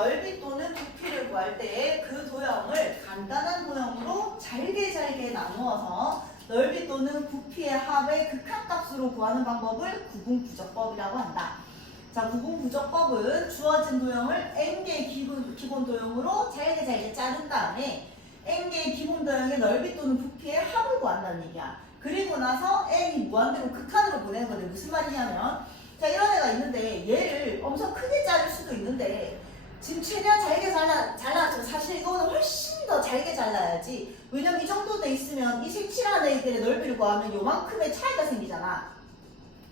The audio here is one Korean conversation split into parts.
넓이 또는 부피를 구할 때 그 도형을 간단한 도형으로 잘게 나누어서 넓이 또는 부피의 합의 극한값으로 구하는 방법을 구분부적법이라고 한다. 자, 구분부적법은 주어진 도형을 n개의 기본 도형으로 잘게 자른 다음에 n개의 기본 도형의 넓이 또는 부피의 합을 구한다는 얘기야. 그리고 나서 n이 무한대로 극한으로 보내는 건데 무슨 말이냐면, 자, 이런 애가 있는데 얘를 엄청 크게 자를 수도 있는데 지금 최대한 잘게 잘라서 사실 이거는 훨씬 더 잘게 잘라야지. 왜냐면 이 정도 돼 있으면 이 색칠한 애들의 넓이를 구하면 요만큼의 차이가 생기잖아.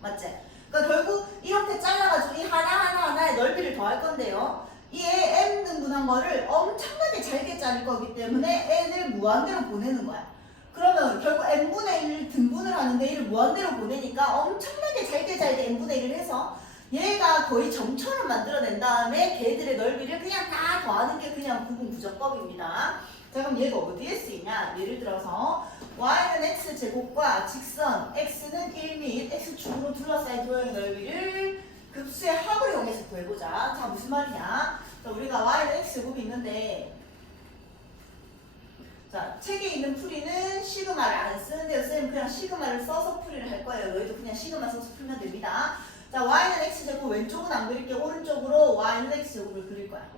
맞지? 그러니까 결국 이렇게 잘라가지고 이 하나하나의 넓이를 더할 건데요. 이에 n 등분한 거를 엄청나게 잘게 자를 거기 때문에 n을 무한대로 보내는 거야. 그러면 결국 n분의 1 등분을 하는데 이를 무한대로 보내니까 엄청나게 잘게 n분의 1을 해서 얘가 거의 점처럼 만들어낸 다음에 걔들의 넓이를 그냥 다 더하는 게 그냥 구분부적법입니다. 자, 그럼 얘가 어디에 쓰이냐? 예를 들어서 y는 x제곱과 직선 x는 1 및 x축으로 둘러싸인 도형의 넓이를 급수의 합을 이용해서 구해보자. 자, 무슨 말이냐? 자, 우리가 y는 x제곱이 있는데, 자, 책에 있는 풀이는 시그마를 안 쓰는데요. 쌤 그냥 시그마를 써서 풀이를 할 거예요. 너희도 그냥 시그마 써서 풀면 됩니다. 자, y는 x제곱, 왼쪽은 안 그릴게. 오른쪽으로 y는 x제곱을 그릴 거야.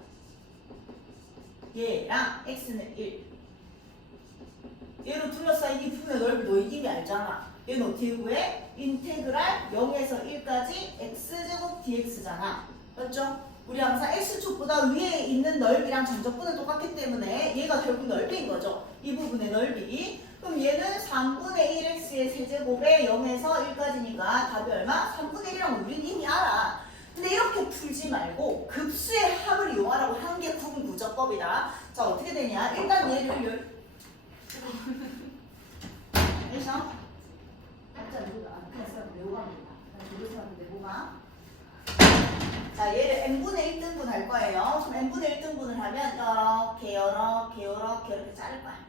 얘랑 x는 1. 얘로 둘러싸인 이 부분의 넓이 너 이미 알잖아. 얘는 어떻게 구해? 인테그랄 0에서 1까지 x제곱 dx잖아. 맞죠? 우리 항상 x축보다 위에 있는 넓이랑 전적분은 똑같기 때문에 얘가 결국 넓이인 거죠. 이 부분의 넓이. 그럼 얘는 3분의 1x의 세제곱에 0에서 1까지니까 답이 얼마? 3분의 1이라고 우리는 이미 알아. 근데 이렇게 풀지 말고 급수의 합을 이용하라고 하는 게 구분부적법이다. 자, 어떻게 되냐? 일단 얘를 그래서 각자 누구가 안 해서 내고갑니다. 누구서 내고가. 자, 얘를 n분의 1등분 할 거예요. 그럼 n분의 1등분을 하면 이렇게 자를 거야.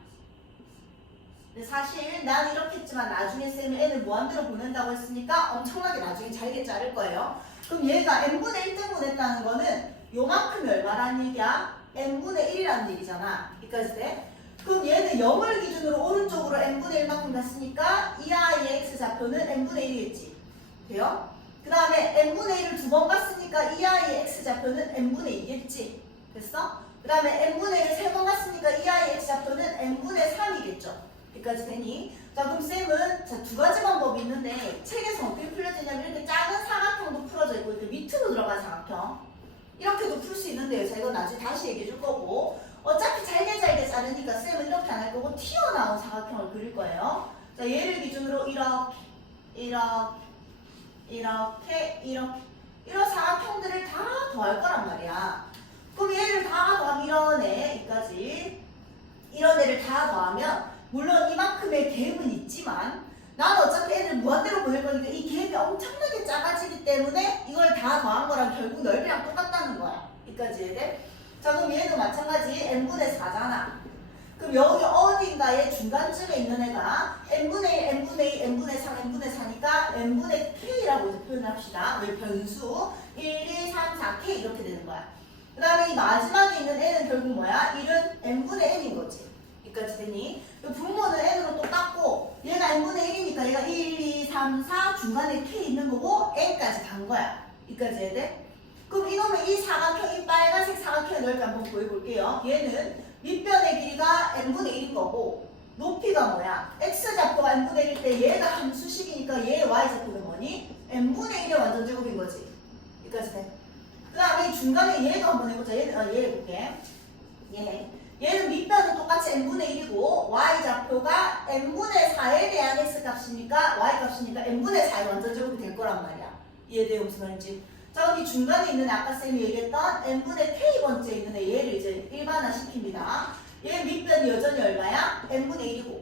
근데 사실 난 이렇게 했지만 나중에 쌤이 n을 무한대로 보낸다고 했으니까 엄청나게 나중에 잘게 자를 거예요. 그럼 얘가 n분의 1등분 했다는 거는 요만큼이 얼마라는 얘기야? n분의 1이라는 얘기잖아. 여기까지 돼? 그럼 얘는 0을 기준으로 오른쪽으로 n분의 1만큼 갔으니까 이 아이의 x좌표는 n분의 1이겠지. 돼요? 그 다음에 n분의 1을 두 번 갔으니까 이 아이의 x좌표는 n분의 2겠지. 됐어? 그 다음에 n분의 1을 세 번 갔으니까 이 아이의 x좌표는 n분의 3이겠죠. 여기까지 되니? 자, 그럼 쌤은 자, 두 가지 방법이 있는데 책에서 어떻게 풀려지냐면 이렇게 작은 사각형도 풀어져 있고 이렇게 밑으로 들어간 사각형 이렇게도 풀 수 있는데요. 자, 이건 나중에 다시 얘기해 줄 거고 어차피 잘게 자르니까 쌤은 이렇게 안 할 거고 튀어나온 사각형을 그릴 거예요. 자, 얘를 기준으로 이렇게 이런 사각형들을 다 더할 거란 말이야. 그럼 얘를 다 더하면 이런 애까지 이런 애를 다 더하면 물론 이만큼의 갭은 있지만 나는 어차피 애를 무한대로 보낼 거니까 이 갭이 엄청나게 작아지기 때문에 이걸 다 더한 거랑 결국 넓이랑 똑같다는 거야. 여기까지 얘들. 자, 그럼 얘도 마찬가지 n분의 4잖아. 그럼 여기 어딘가에 중간쯤에 있는 애가 n분의 1, n분의 2, n분의 3, n분의 4니까 n분의 k라고 이제 표현합시다. 왜 변수 1, 2, 3, 4, k 이렇게 되는 거야. 그 다음에 이 마지막에 있는 애는 결국 뭐야? 1은 n분의 n인 거지. 여기까지 되니? 분모는 n으로 똑같고 얘가 n분의 1이니까 얘가 1, 2, 3, 4 중간에 k 있는 거고 n까지 간 거야. 여기까지 해야 돼? 그럼 이놈의 이 사각형, 이 빨간색 사각형의 넓이 한번 보여볼게요. 얘는 밑변의 길이가 n분의 1인 거고 높이가 뭐야? x좌표가 n분의 1일 때 얘가 함수식이니까 얘의 y좌표는 뭐니? n분의 1의 완전 제곱인 거지. 여기까지 돼? 그 다음에 이 중간에 얘도 한번 해보자. 얘 해볼게. 얘는 밑변은 똑같이 n분의 1이고 y좌표가 n분의 4에 대한 x값이니까 y값이니까 n분의 4의 완전 제곱이 될 거란 말이야. 이해돼요? 무슨 말인지? 자, 그럼 이 중간에 있는 아까 쌤이 얘기했던 n분의 k번째 있는 애 얘를 이제 일반화 시킵니다. 얘 밑변이 여전히 얼마야? n분의 1이고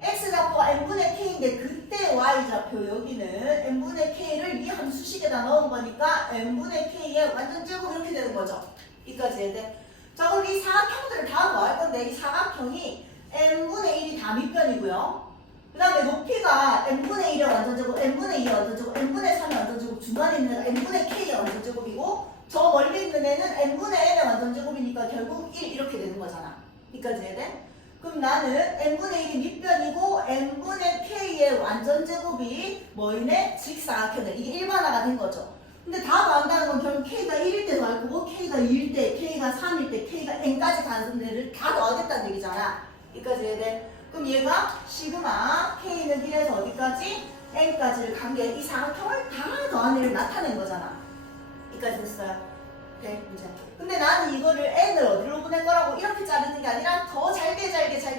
x좌표가 n분의 k인데 그때 y좌표 여기는 n분의 k를 이 함수식에다 넣은 거니까 n분의 k의 완전 제곱 이렇게 되는 거죠. 여기까지 해야 돼. 자, 그럼 이 사각형들을 다 더할 건데 이 사각형이 n분의 1이 다 밑변이고요. 그 다음에 높이가 n분의 1의 완전 제곱, n분의 2의 완전 제곱, n분의 3의 완전 제곱, 중간에 있는 n분의 k의 완전 제곱이고 저 멀리 있는 애는 n분의 n의 완전제곱이니까 결국 1 이렇게 되는 거잖아. 여기까지 해야 돼? 그럼 나는 n분의 1이 밑변이고 n분의 k의 완전제곱이 뭐이네? 직사각형이네. 이게 일반화가 된 거죠. 근데 다 더한다는 건 결국 k가 1일 때 더할 거고 k가 2일 때, k가 3일 때, k가 n까지 가는 데를 다 더하겠다는 얘기잖아. 여기까지 해야 돼? 그럼 얘가 시그마 k는 1에서 어디까지? n까지를 관계 이 사각형을 다 더한 애를 나타낸 거잖아. 여기까지 됐어요. 네, 이제. 근데 나는 이거를 n을 어디로 보낼 거라고 이렇게 자르는 게 아니라 더 잘게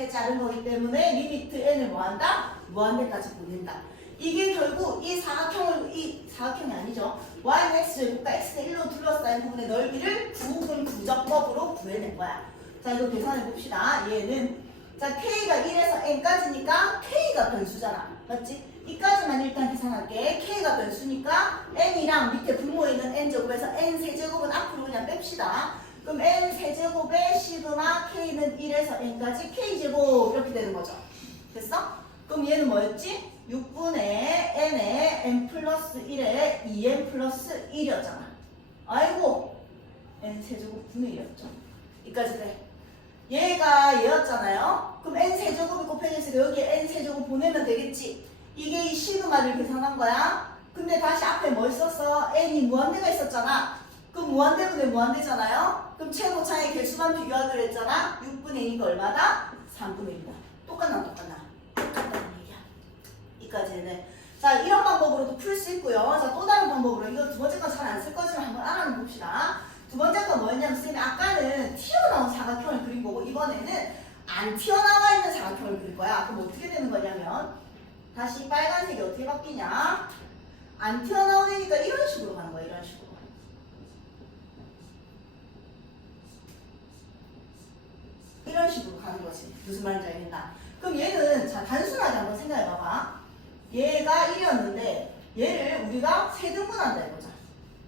자른 거기 때문에 리미트 n을 뭐한다? 무한대까지 보낸다. 이게 결국 이 사각형이 아니죠. y는 x제곱과 x는 1로 둘러싸인 부분의 넓이를 구분 부적법으로 구해낸 거야. 자, 이거 계산해 봅시다. 얘는 자 k가 1에서 n까지니까 k가 변수잖아. 맞지? 이까지만 일단 계산할게. k가 변수니까 n이랑 밑에 분모에 있는 n제곱에서 n세제곱은 앞으로 그냥 뺍시다. 그럼 n세제곱의 시그마 k는 1에서 n까지 k제곱 이렇게 되는 거죠. 됐어? 그럼 얘는 뭐였지? 6분의 n에 n 플러스 1에 2n 플러스 1이었잖아. 아이고 n세제곱 분의 1이었죠. 이까지 돼. 얘가 얘였잖아요. 그럼 n세제곱이 곱해졌으니까 여기에 n세제곱 보내면 되겠지. 이게 이 시그마를 계산한 거야. 근데 다시 앞에 뭐 있었어? n이 무한대가 있었잖아. 그럼 무한대분의 무한대잖아요. 그럼 최고차의 개수만 비교하기로 했잖아. 6분의 2가 얼마다? 3분의 1이다. 똑같나? 똑같다는 얘기야. 이까지는. 자, 이런 방법으로도 풀 수 있고요. 자, 또 다른 방법으로. 이거 두 번째 건 잘 안 쓸 거지만 한번 알아는 봅시다. 두 번째 건 뭐였냐면 선생님이 아까는 튀어나온 사각형을 그린 거고 이번에는 안 튀어나와 있는 사각형을 그릴 거야. 그럼 어떻게 되는 거냐면 다시 빨간색이 어떻게 바뀌냐? 안 튀어나오니까 이런 식으로 가는 거야. 이런 식으로. 이런 식으로 가는 거지. 무슨 말인지 알겠나? 그럼 얘는 자 단순하게 한번 생각해 봐봐. 얘가 1이었는데 얘를 우리가 세등분한다 이거죠.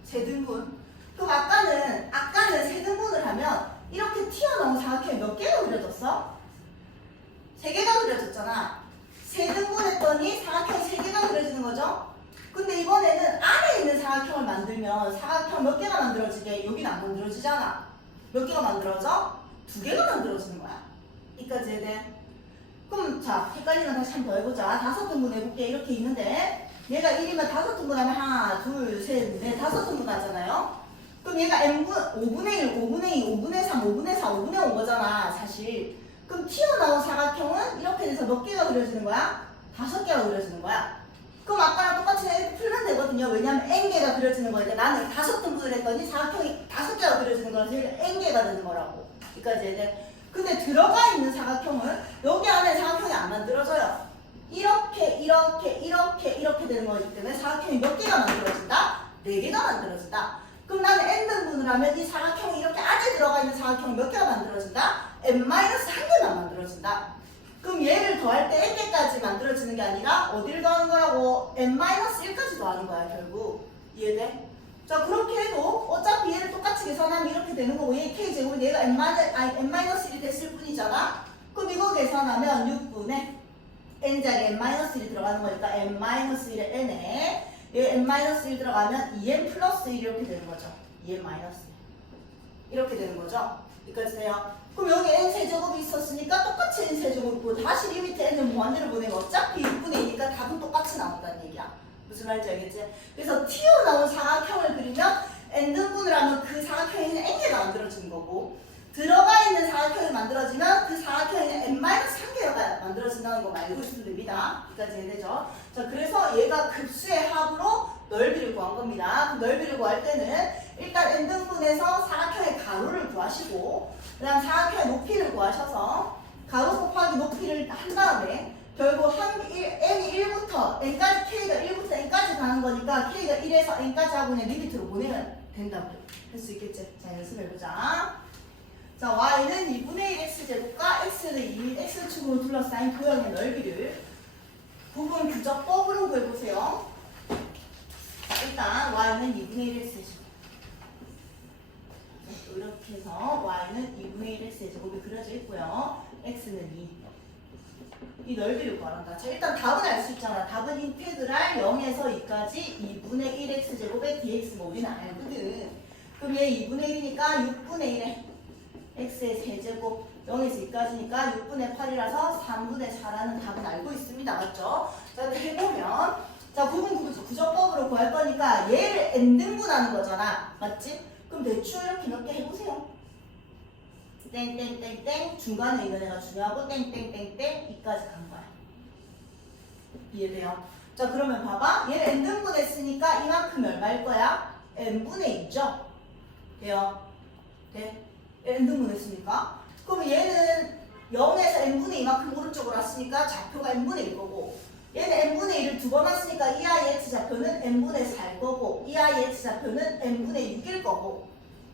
세등분. 그럼 아까는 세등분을 하면 이렇게 튀어나온 사각형이 몇 개가 그려졌어? 3개가 그려졌잖아. 세등분했더니 사각형 3개가 그려지는 거죠? 근데 이번에는 안에 있는 사각형을 만들면 사각형 몇 개가 만들어지게? 여기는 안 만들어지잖아. 몇 개가 만들어져? 2개가 만들어지는 거야. 이까지 해야 돼. 그럼 자, 헷갈리면 다시 한 번 더 해보자. 5등분 해볼게. 이렇게 있는데 얘가 1이면 5등분 하면 하나, 둘, 셋, 넷, 5등분 하잖아요. 그럼 얘가 n분 5분의 1, 5분의 2, 5분의 3, 5분의 4, 5분의 5 거잖아 사실. 그럼 튀어나온 사각형은 이렇게 돼서 몇 개가 그려지는 거야? 5개가 그려지는 거야. 그럼 아까랑 똑같이 풀면 되거든요. 왜냐면 n개가 그려지는 거니까 나는 5등분을 했더니 사각형이 5개가 그려지는 거라서 n개가 되는 거라고. 여기까지 해야 돼. 근데 들어가 있는 사각형은 여기 안에 사각형이 안 만들어져요. 이렇게 되는 거기 때문에 사각형이 몇 개가 만들어진다? 4개가 만들어진다. 그럼 나는 n등분을 하면 이 사각형이 이렇게 안에 들어가 있는 사각형이 몇 개가 만들어진다? n-1개만 만들어진다. 그럼 얘를 더할 때 n개까지 만들어지는 게 아니라 어디를 더하는 거라고? n-1까지 더하는 거야 결국. 이해돼? 자 그렇게 해도 어차피 얘를 똑같이 계산하면 이렇게 되는 거고 얘 k제곱이 얘가 n-1이 됐을 뿐이잖아. 그럼 이거 계산하면 6분의 n자리에 n-1이 들어가는 거니까 n-1의 n에 얘 n-1 들어가면 2n 플러스 1 이렇게 되는 거죠. 2n 마이너스 1 이렇게 되는 거죠. 여기까지 돼요. 그럼 여기 n 세제곱이 있었으니까 똑같이 n 세제곱이고 다시 리미트 n을 무한대로 보내면 어차피 6분의 2니까 답은 똑같이 나온다는 얘기야. 무슨 말인지 알겠지? 그래서 튀어나온 사각형을 그리면 n등분을 하면 그 사각형에는 n개가 만들어지는 거고 들어가 있는 사각형이 만들어지면 그 사각형에는 n-1개가 만들어진다는 거 알고 있으면 됩니다. 여기까지 이해되죠? 자, 그래서 얘가 급수의 합으로 넓이를 구한 겁니다. 그 넓이를 구할 때는 일단 n등분해서 사각형의 가로를 구하시고 그 다음 사각형의 높이를 구하셔서 가로 곱하기 높이를 한 다음에 결국 n이 1부터 n까지 k가 1부터 n까지 가는 거니까 k가 1에서 n까지 하고 그냥 리미트로 보내면 된다고 할 수 있겠지? 자, 연습해보자. 자, y는 2분의 1 x제곱과 x는 2 x축으로 둘러싸인 도형의 넓이를 부분 규적법으로 구해보세요. 일단 y는 2분의 1 x제곱. 이렇게 해서 y는 2분의 1 x제곱이 그려져 있고요. x는 2. 이 넓이를 구한다. 자, 일단 답은 알 수 있잖아. 답은 인테그랄 0에서 2까지 2분의 1 x제곱의 dx가 우리는 알거든. 그럼 얘 2분의 1이니까 6분의 1에 x의 세제곱 0에서 2까지니까 6분의 8이라서 3분의 4라는 답은 알고 있습니다. 맞죠? 자, 근데 해보면 자, 구분구조법으로 구할 거니까 얘를 n등분하는 거잖아. 맞지? 그럼 대충 이렇게 몇 개 해보세요. 땡땡땡땡 중간에 있는 애가 중요하고 땡땡땡땡 이까지 간 거야. 이해돼요? 자, 그러면 봐봐. 얘를 n등분 했으니까 이만큼 얼마일 거야? n분의 2죠? 돼요? 네? n등분 했으니까. 그럼 얘는 0에서 n분의 2만큼 오른쪽으로 왔으니까 좌표가 n분의 1 거고, 얘는 n분의 1을 두 번 왔으니까 이 아이의 x좌표는 n분의 4일 거고, 이 아이의 x좌표는 n분의 6일 거고.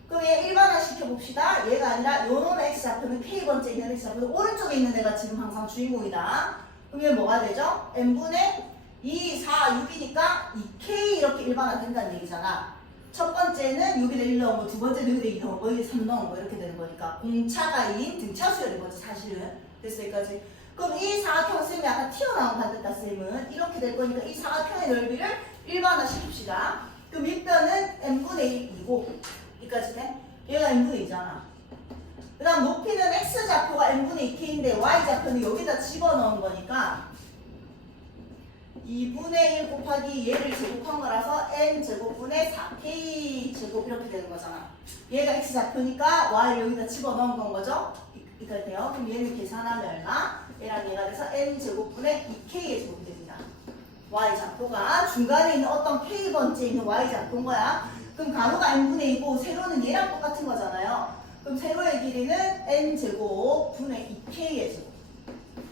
그럼 얘 일반화 시켜봅시다. 얘가 아니라 요 놈의 x좌표는 k번째 있는 x좌표는 오른쪽에 있는 애가 지금 항상 주인공이다. 그럼 얘 뭐가 되죠? n분의 2, 4, 6이니까 2k 이렇게 일반화 된다는 얘기잖아. 첫 번째는 6에 1 넣은 거, 두 번째는 6에 2 넣은 거, 1에 3 넣은 거 이렇게 되는 거니까 공차가인 등차수야 된 거지 사실은. 됐어 여기까지. 그럼 이 사각형 쌤이 아까 튀어나온 반듯다 쌤은 이렇게 될 거니까 이 사각형의 넓이를 일반화 시킵시다. 그럼 밑변은 n분의 1이고 여기까지 돼? 얘가 n분의 2잖아. 그 다음 높이는 x좌표가 n분의 2k인데 y좌표는 여기다 집어넣은 거니까 2분의 1 곱하기 얘를 제곱한 거라서 n제곱분의 4k제곱 이렇게 되는 거잖아. 얘가 x좌표니까 y를 여기다 집어넣은 건 거죠? 이렇게 돼요. 그럼 얘는 계산하면 얼마? 얘랑 얘가 돼서 n제곱분의 2k의 제곱이 됩니다. y좌표가 중간에 있는 어떤 k번째 있는 y좌표인 거야. 그럼 가로가 n분의 2고 세로는 얘랑 똑같은 거잖아요. 그럼 세로의 길이는 n제곱분의 2k의 제곱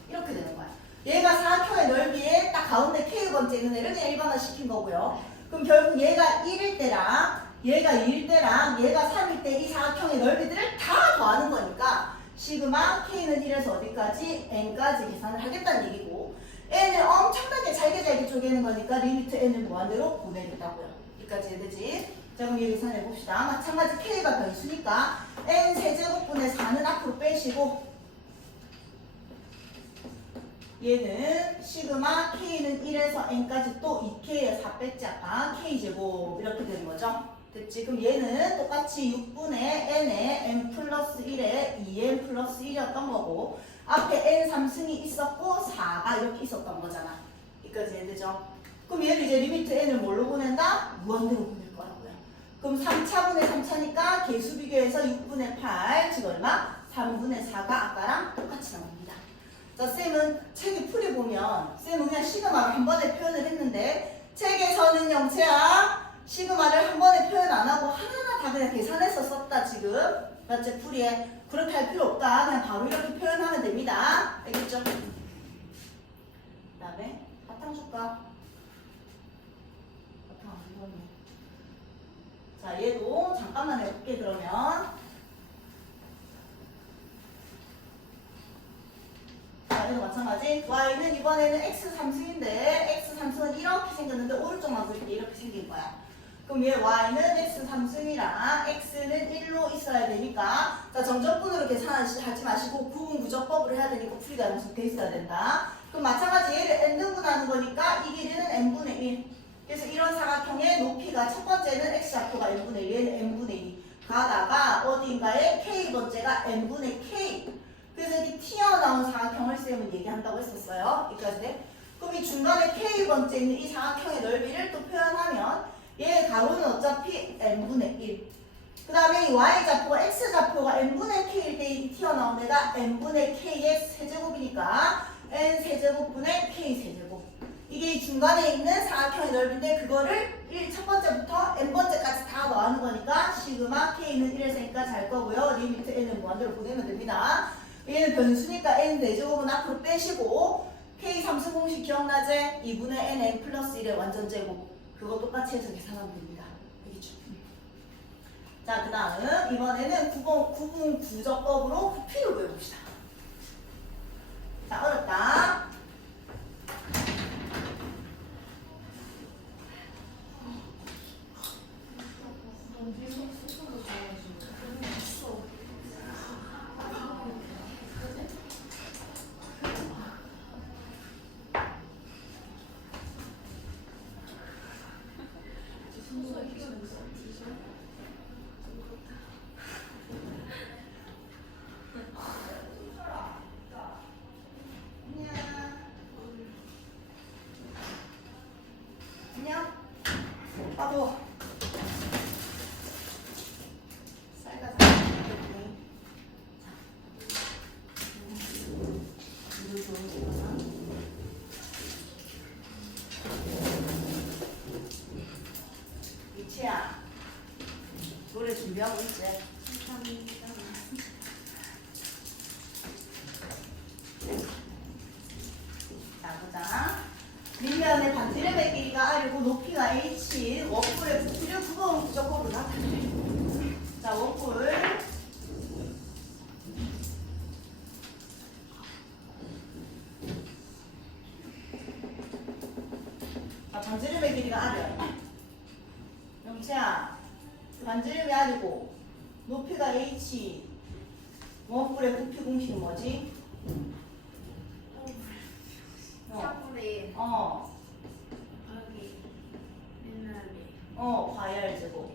이렇게 되는 거야. 얘가 사각형의 넓이에 딱 가운데 k번째 있는 애를 그냥 일반화 시킨 거고요. 그럼 결국 얘가 1일 때랑 얘가 2일 때랑 얘가 3일 때 이 사각형의 넓이들을 다 더하는 거니까 시그마 k는 1에서 어디까지? n까지 계산을 하겠다는 얘기고, n을 엄청나게 잘게 쪼개는 거니까 리미트 n을 무한대로 보내겠다고요. 여기까지 해야되지. 자, 그럼 얘 계산해 봅시다. 마찬가지 k가 변수니까 n 세제곱분의 4는 앞으로 빼시고 얘는 시그마 k는 1에서 n까지 또 2k에 4 뺐지 아까 k제곱 이렇게 되는 거죠. 됐지? 그럼 얘는 똑같이 6분의 n에 n 플러스 1에 2n 플러스 1이었던 거고 앞에 n 3승이 있었고 4가 이렇게 있었던 거잖아. 여기까지 해야되죠? 그럼 얘를 이제 리미트 n을 뭘로 보낸다? 무한대로 보낼 거라고요. 그럼 3차분의 3차니까 개수 비교해서 6분의 8 즉 얼마? 3분의 4가 아까랑 똑같이 나옵니다. 자, 쌤은 책에 풀이보면 쌤은 그냥 시그마를 한 번에 표현을 했는데 책에서는 영채야 시그마를 한 번에 표현 안 하고 하나하나 다 그냥 계산해서 썼다 지금. 맞지? 풀이에 그렇게 할 필요 없다. 그냥 바로 이렇게 표현하면 됩니다. 알겠죠? 그 다음에 바탕 줄까? 바탕 안 주었네. 자, 얘도 잠깐만 해볼게 그러면. 자, 얘도 마찬가지. y는 이번에는 x3승인데 x3승은 이렇게 생겼는데 오른쪽만 그릴 때 이렇게 생긴 거야. 그럼 얘 y는 x3승이랑 x는 1로 있어야 되니까 자, 정적분으로 계산하지 마시고 구분구조법으로 해야 되니까 풀이가 연속돼 있어야 된다. 그럼 마찬가지 얘를 n등분하는 거니까 이 길이는 n분의 1. 그래서 이런 사각형의 높이가 첫 번째는 x좌표가 n분의 1, 얘는 n분의 2 가다가 어딘가에 k번째가 n분의 k. 그래서 이 튀어나온 사각형을 쌤은 얘기한다고 했었어요. 여기까지 돼? 그럼 이 중간에 k번째 있는 이 사각형의 넓이를 또 표현하면 얘 가로는 어차피 n분의 1. 그 다음에 이 y좌표가 x좌표가 n분의 k일 때 이 튀어나온 애가 n분의 k의 세제곱이니까 n 세제곱분의 k 세제곱. 이게 이 중간에 있는 사각형의 넓이인데 그거를 첫 번째부터 n번째까지 다 더하는 거니까 시그마 k는 1에서 n까지 할 거고요. 리미트 n은 무한대로 보내면 됩니다. 얘는 변수니까 n 4제곱은 앞으로 빼시고 k 3승 공식 기억나지? 2분의 nn 플러스 1의 완전 제곱. 그거 똑같이 해서 계산하면 됩니다. 알겠죠? 자, 그 다음 이번에는 구분구조법으로 부피를 구해봅시다. 자, 어렵다. 있지? 감사합니다. 자, 보자. 밑면의 반지름의 길이가 R이고 높이가 H, 원뿔의 부피를 구분 부적법으로 나타내. 자, 원뿔. 자, 반지름의 길이가 R이야. 영채야, 반지름이 R이고 높이가 H, 원뿔의 부피 공식은 뭐지? 3분의 어, 더하기 옛날에 과열 제곱.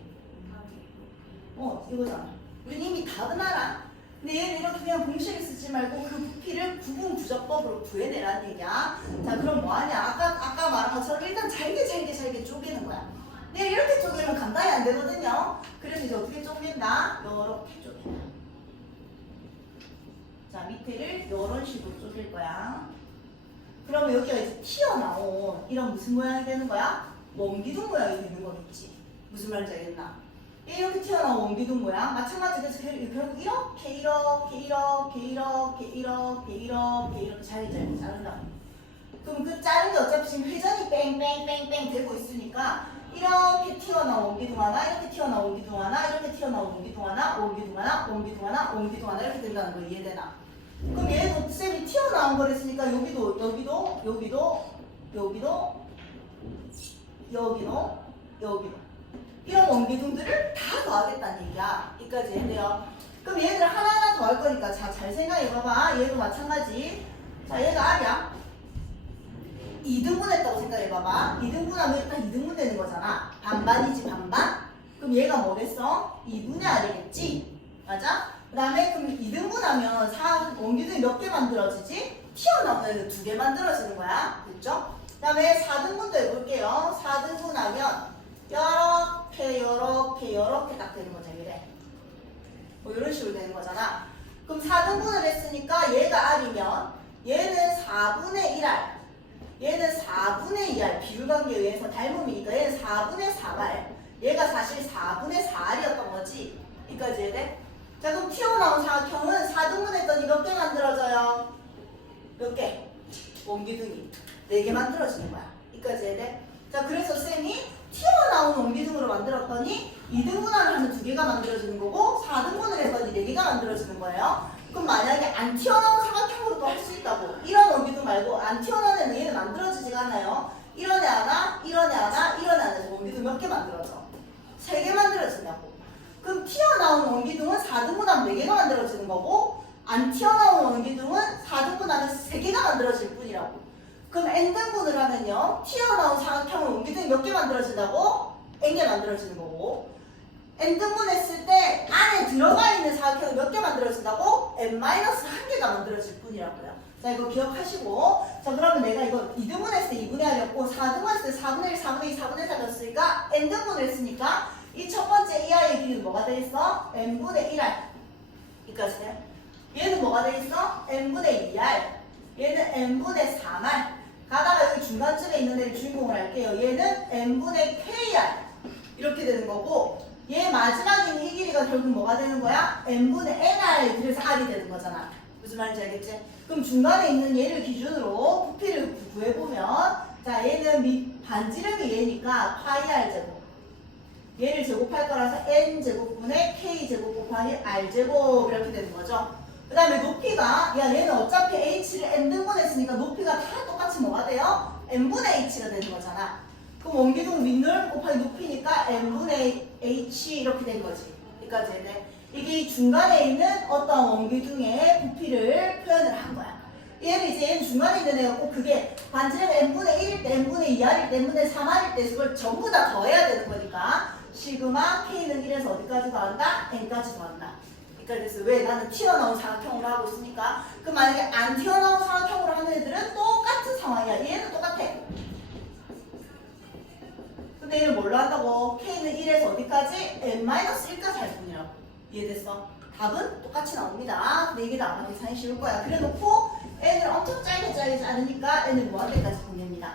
더하기 이거잖아. 우리 이미 답은 알아. 근데 얘는 이렇게 그냥 공식을 쓰지 말고 그 부피를 구분 부적법으로 구해내라는 얘기야. 자, 그럼 뭐하냐? 아까 말한 것처럼 일단 잘게 쪼개는 거야. 근데 이렇게 쪼개면 감당이 안 되거든요. 그래서 이제 어떻게 쪼갠다? 요렇게 쪼갠다. 자, 밑에를 요런 식으로 쪼갤 거야. 그러면 여기가 이제 튀어나온 이런 무슨 모양이 되는 거야? 원기둥 모양이 되는 거겠지. 무슨 말인지 알겠나? 이렇게 튀어나온 원기둥 모양. 마찬가지로 결국 이렇게 잘게 자른다. 그럼 그 자른 게 어차피 지금 회전이 뺑뺑뺑뺑 되고 있으니까 이렇게 튀어나온 원기둥 하나, 이렇게 튀어나온 원기둥 하나, 이렇게 튀어나온 원기둥 하나, 원기둥 하나 이렇게 된다는 거 이해되나? 그럼 얘도 쌤이 튀어나온 걸 했으니까 여기도 이런 원기둥들을 다 더하겠다는 얘기야. 여기까지 이해돼요? 그럼 얘들 하나하나 더할 거니까 잘 생각해봐봐. 얘도 마찬가지. 자, 얘가 R이야. 2등분 했다고 생각해봐봐. 2등분 하면 일단 2등분 되는 거잖아. 반반이지 반반? 그럼 얘가 뭐겠어? 2분의 R이겠지? 맞아? 그 다음에 그럼 2등분 하면 원기둥이 몇 개 만들어지지? 튀어나오는 애는 2개 만들어지는 거야. 됐죠? 그 다음에 4등분도 해볼게요. 4등분 하면 요렇게 딱 되는 거죠. 이래. 뭐 이런 식으로 되는 거잖아. 그럼 4등분을 했으니까 얘가 R이면 얘는 4분의 1R, 얘는 4분의 2R 비율관계에 의해서 닮음이니까 얘는 4분의 3R, 얘가 사실 4분의 4R이었던 거지. 여기까지 해야 돼? 자, 그럼 튀어나온 사각형은 4등분 했더니 몇 개 만들어져요? 몇 개? 원기둥이 4개 만들어지는 거야. 여기까지 해야 돼? 자, 그래서 쌤이 튀어나온 원기둥으로 만들었더니 2등분을 하면 2개가 만들어지는 거고 4등분을 했더니 4개가 만들어지는 거예요. 그럼 만약에 안 튀어나온 사각형으로도 할 수 있다고. 이런 원기둥 말고 안 튀어나온 애는 얘는 만들어지지가 않아요. 이런 애 하나, 이런 애 하나, 이런 애 하나. 원기둥 몇 개 만들어져? 3개 만들어진다고. 그럼 튀어나온 원기둥은 4등분하면 4개가 만들어지는 거고 안 튀어나온 원기둥은 4등분하면 3개가 만들어질 뿐이라고. 그럼 n등분을 하면요. 튀어나온 사각형은 원기둥이 몇 개 만들어진다고? n개 만들어지는 거고 n등분 했을 때 안에 들어가 있는 사각형이 몇 개 만들어진다고? n-1개가 만들어질 뿐이라고요. 자, 이거 기억하시고 자, 그러면 내가 이거 2등분 했을 때 2분의 R이었고 4등분 했을 때 4분의 1, 4분의 2, 4분의 3이었으니까 n등분을 했으니까 이 첫 번째 이 R의 길이는 뭐가 되겠어? n분의 1R. 여기까지 돼요? 얘는 뭐가 되겠어? n분의 2R. 얘는 n분의 3R. 가다가 여기 중간쯤에 있는 애를 주인공을 할게요. 얘는 n분의 KR. 이렇게 되는 거고 얘 마지막에 있는 이 길이가 결국 뭐가 되는 거야? n분의 NR. 그래서 R이 되는 거잖아. 무슨 말인지 알겠지? 그럼 중간에 있는 얘를 기준으로 부피를 구해보면 자, 얘는 반지름이 얘니까 파이 R 제곱. 얘를 제곱할 거라서 n제곱분의 k제곱 곱하기 r제곱 이렇게 되는 거죠. 그 다음에 높이가 얘는 어차피 h를 n등분 했으니까 높이가 다 똑같이 뭐가 돼요? n분의 h가 되는 거잖아. 그럼 원기둥 윗넓이 곱하기 높이니까 n분의 h 이렇게 되는 거지. 여기까지 해야 돼. 이게 중간에 있는 어떤 원기둥의 부피를 표현을 한 거야. 얘는 이제 얘는 중간에 있는 애가 꼭 그게 반지름 n분의 1일 때, n분의 2r일 때, n분의 3r일 때 그걸 전부 다 더해야 되는 거니까 시그마 k는 1에서 어디까지 더한다? n까지 더한다. 여기까지 됐어. 왜? 나는 튀어나온 사각형으로 하고 있으니까. 그럼 만약에 안 튀어나온 사각형으로 하는 애들은 똑같은 상황이야. 얘는 똑같아. 근데 얘는 뭘로 한다고? k는 1에서 어디까지? n-1까지 할 뿐이라고. 이해됐어? 답은 똑같이 나옵니다. 근데 이게 아마 계산이 쉬울 거야. 그래 놓고 n을 엄청 짧게 자르니까 n을 무한대까지 보냅니다.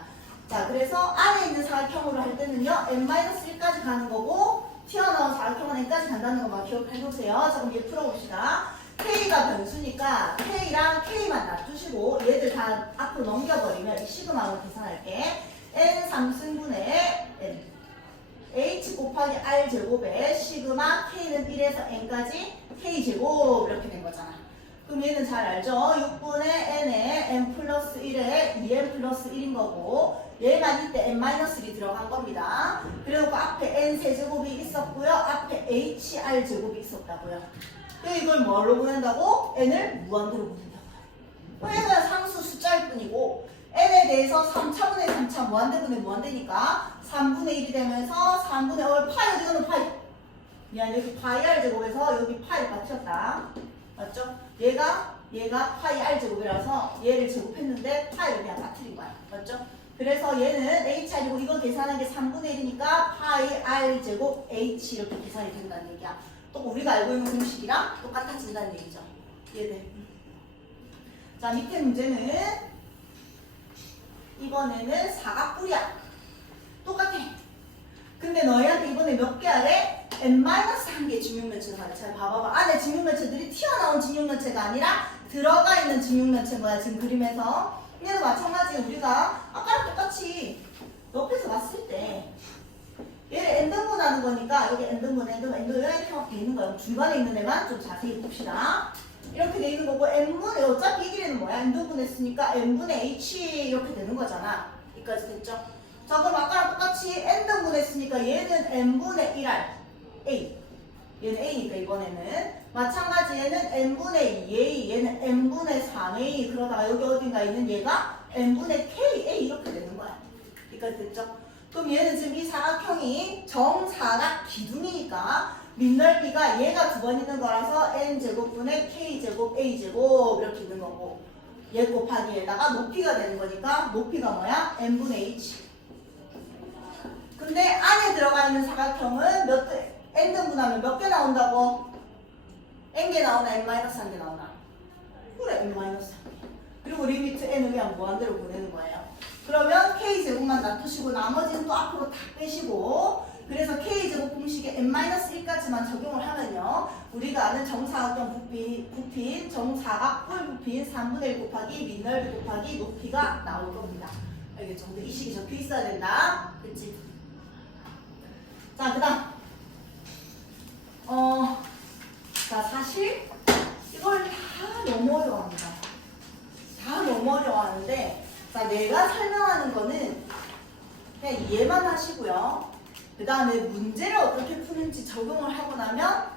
자, 그래서 안에 있는 사각형으로 할 때는요, n-1까지 가는 거고 튀어나온 사각형은 n까지 간다는 것만 기억해두세요. 자, 그럼 얘 풀어봅시다. k가 변수니까 k랑 k만 놔두시고 얘들 다 앞으로 넘겨버리면 이 시그마로 계산할게. n 3승분의 n h 곱하기 r 제곱에 시그마 k는 1에서 n까지 k 제곱 이렇게 된 거잖아. 그럼 얘는 잘 알죠? 6분의 n에 n 플러스 1에 2n 플러스 1인 거고 얘만 이때 n-1이 들어간 겁니다. 그리고 앞에 n 세제곱이 있었고요. 앞에 hr 제곱이 있었다고요. 그럼 이걸 뭘로 보낸다고? n을 무한대로 보낸다고요. 얘는 상수 숫자일 뿐이고 n에 대해서 3차분의 3차 무한대분의 무한대니까 3분의 1이 되면서 3분의 5 파이 어디가는 파이 미안 여기 파이 r 제곱에서 여기 파이가 튀었다. 맞죠? 얘가 파이 r 제곱이라서 얘를 제곱했는데 파이를 그냥 빠뜨린 거야. 맞죠? 그래서 얘는 HR이고 이거 계산한 게 3분의 1이니까 파이 R 제곱 H 이렇게 계산이 된다는 얘기야. 또 우리가 알고 있는 공식이랑 똑같아진다는 얘기죠. 얘들. 자, 밑에 문제는 이번에는 사각뿔이야. 똑같아. 근데 너희한테 이번에 몇 개 하래? n-1개 직육면체가 하래. 잘 봐봐봐. 안에 직육면체들이 튀어나온 직육면체가 아니라 들어가 있는 직육면체인 거야. 지금 그림에서. 얘도 마찬가지 우리가 아까랑 똑같이 옆에서 봤을 때 얘를 n등분 하는 거니까 여기 n등분 이렇게 막 돼 있는 거야. 중간에 있는 애만 좀 자세히 봅시다. 이렇게 돼 있는 거고 n분의 어차피 이 길이는 뭐야? n등분 했으니까 n분의 h 이렇게 되는 거잖아. 여기까지 됐죠? 자 그럼 아까랑 똑같이 n등분 했으니까 얘는 n분의 1r a 얘는 a니까 이번에는 마찬가지 얘는 n분의 2a 얘는 n분의 3a 그러다가 여기 어딘가 있는 얘가 n분의 ka 이렇게 되는 거야. 여기까지 됐죠? 그럼 얘는 지금 이 사각형이 정사각 기둥이니까 밑넓이가 얘가 두 번 있는 거라서 n제곱분의 k제곱 a제곱 이렇게 있는 거고 얘 곱하기 얘다가 높이가 되는 거니까 높이가 뭐야? n분의 h. 근데 안에 들어가 있는 사각형은 n등분하면 몇 개 나온다고? n개 나오나 n-1개 나오나? 그래 n-1개. 그리고 리미트 n을 그냥 무한대로 보내는 거예요. 그러면 k제곱만 놔두시고 나머지는 또 앞으로 다 빼시고 그래서 k제곱 공식에 n-1까지만 적용을 하면요 우리가 아는 정사각형 부핀 정사각뿔 부핀 3분의 1 곱하기 밑넓이 곱하기 높이가 나올 겁니다. 알겠죠? 근데 이 식이 적혀 있어야 된다. 그치? 자, 그 다음 자, 사실 이걸 다 너무 어려워합니다. 다 너무 어려워하는데 자, 내가 설명하는 거는 그냥 이해만 하시고요. 그 다음에 문제를 어떻게 푸는지 적용을 하고 나면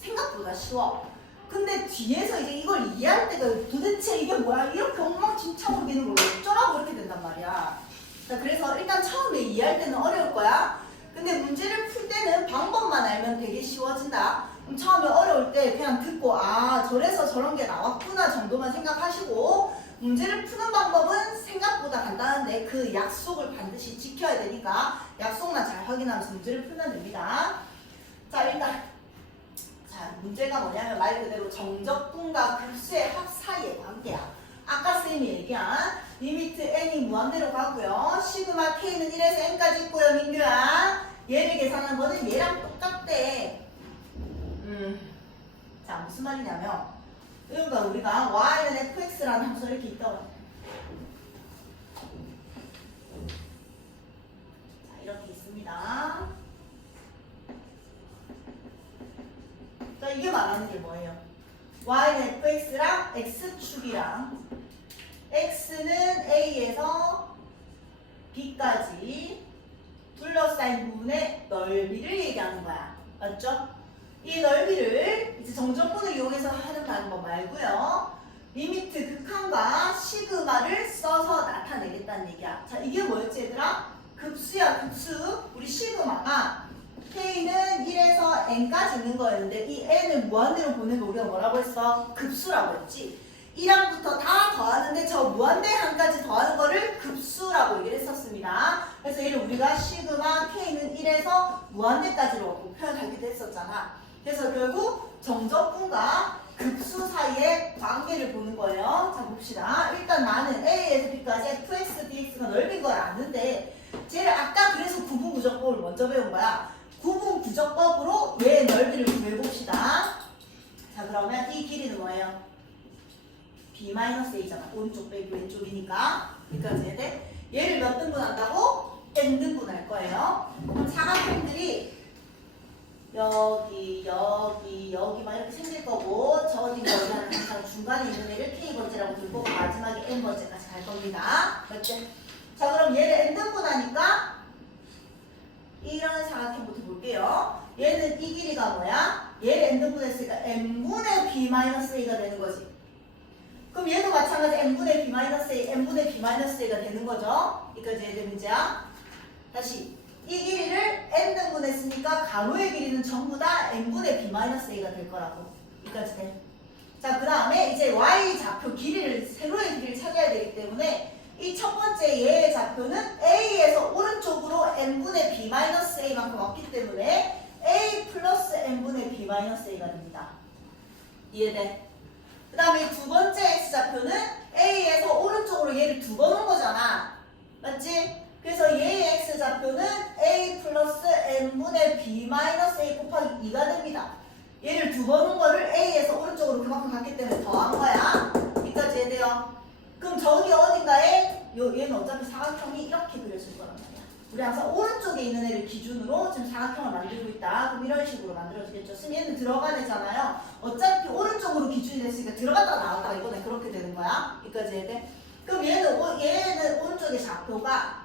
생각보다 쉬워. 근데 뒤에서 이제 이걸 이해할 때가 도대체 이게 뭐야? 이렇게 엉망진창으로 되는 걸 어쩌라고 이렇게 된단 말이야. 자, 그래서 일단 처음에 이해할 때는 어려울 거야. 근데 문제를 풀 때는 방법만 알면 되게 쉬워진다. 그럼 처음에 어려울 때 그냥 듣고 아 저래서 저런 게 나왔구나 정도만 생각하시고 문제를 푸는 방법은 생각보다 간단한데 그 약속을 반드시 지켜야 되니까 약속만 잘 확인하면서 문제를 풀면 됩니다. 자 일단 자 문제가 뭐냐면 말 그대로 정적분과 급수의 합 사이의 관계야. 아까 쌤이 얘기한 리미트 n이 무한대로 가고요. 시그마 k는 1에서 n까지 있고요. 민규야. 얘를 계산한 거는 얘랑 똑같대. 자 무슨 말이냐면 그러니까 우리가 y는 fx라는 함수가 이렇게 있다고. 자 이렇게 있습니다. 자 이게 말하는 게 뭐예요? y는 fx랑 x축이랑 x는 a에서 b까지 둘러싸인 부분의 넓이를 얘기하는 거야. 맞죠? 이 넓이를 이제 정적분을 이용해서 하는 방법 말고요. 리미트 극한과 시그마를 써서 나타내겠다는 얘기야. 자, 이게 뭐였지 얘들아? 급수야, 급수. 우리 시그마가 k는 1에서 n까지 있는 거였는데 이 n을 무한대로 보내면 우리가 뭐라고 했어? 급수라고 했지. 1항부터 다 더하는데 저 무한대항까지 더하는 거를 급수라고 얘기를 했었습니다. 그래서 얘를 우리가 시그마 k는 1에서 무한대까지로 표현하기도 했었잖아. 그래서 결국 정적분과 급수 사이의 관계를 보는 거예요. 자 봅시다. 일단 나는 A에서 B까지 fx, dx가 넓인 걸 아는데 쟤를 아까 그래서 구분구조법을 먼저 배운 거야. 구분 부적법으로 얘의 넓이를 구해봅시다. 자, 그러면 이 길이는 뭐예요? b-a잖아. 오른쪽 빼기 왼쪽이니까. 그러니까 얘를 몇 등분 한다고? n등분 할 거예요. 그럼 사각형들이 여기 막 이렇게 생길 거고, 저 어디 거기는 항상 중간에 있는 애를 k번째라고 들고 마지막에 n번째까지 갈 겁니다. 맞지? 자, 그럼 얘를 n등분 하니까 이런 사각형부터 볼게요. 얘는 이 길이가 뭐야? 얘를 n등분 했으니까 n분의 b-a가 되는 거지. 그럼 얘도 마찬가지 n분의 b-a, n분의 b-a가 되는 거죠. 여기까지 얘들 문제야. 다시 이 길이를 n등분 했으니까 가로의 길이는 전부 다 n분의 b-a가 될 거라고. 여기까지 돼. 자, 그 다음에 이제 y 좌표 길이를, 세로의 길이를 찾아야 되기 때문에 이 첫 번째 얘의 좌표는 a에서 오른쪽으로 n분의 b-a만큼 왔기 때문에 a 플러스 n분의 b-a가 됩니다. 이해돼? 그 다음에 두 번째 x좌표는 a에서 오른쪽으로 얘를 두 번 온 거잖아. 맞지? 그래서 얘의 x좌표는 a 플러스 n분의 b-a 곱하기 2가 됩니다. 얘를 두 번 온 거를 a에서 오른쪽으로 그만큼 갔기 때문에 더한 거야. 여기까지 해야 돼요. 그럼 저기 어딘가에 얘는 어차피 사각형이 이렇게 그려질 거란 말이야. 우리 항상 오른쪽에 있는 애를 기준으로 지금 사각형을 만들고 있다. 그럼 이런 식으로 만들어지겠죠. 지금 얘는 들어간 애잖아요. 어차피 오른쪽으로 기준이 됐으니까 들어갔다가 나왔다가 이번에 그렇게 되는 거야. 여기까지 해야 돼. 그럼 얘는 오른쪽의 좌표가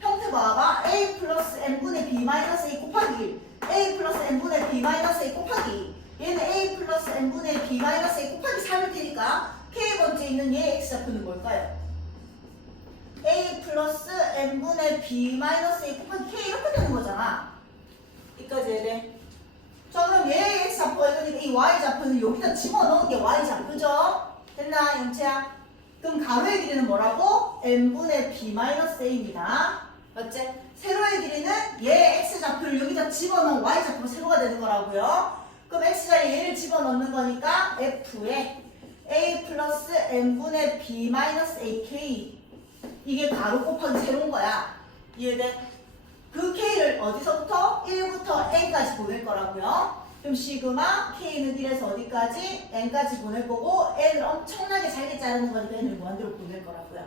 형태 봐봐. a 플러스 n분의 b-a 곱하기 1. a 플러스 n분의 b-a 곱하기 2. 얘는 a 플러스 n분의 b-a 곱하기 3일 테니까 k번째 있는 얘의 x좌표는 뭘까요? a 플러스 n분의 b-a 곱하기 k 이렇게 되는 거잖아. 여기까지 해야 돼. 자, 그럼 얘의 x좌표가 있으니까 이 y좌표는 여기다 집어넣은 게 y좌표죠? 됐나, 영채야? 그럼 가로의 길이는 뭐라고? n분의 b-a입니다. 맞지? 세로의 길이는 얘의 x좌표를 여기다 집어넣은 y좌표가 세로가 되는 거라고요. 그럼 x자리에 얘를 집어넣는 거니까 f에 a 플러스 n분의 b-ak 이게 가로 곱하기 세로인 거야. 이해돼? 그 k를 어디서부터? 1부터 n까지 보낼 거라고요. 그럼 시그마 k는 1에서 어디까지? n까지 보낼 거고 n을 엄청나게 잘게 자르는 거니까 n을 무한대로 보낼 거라고요.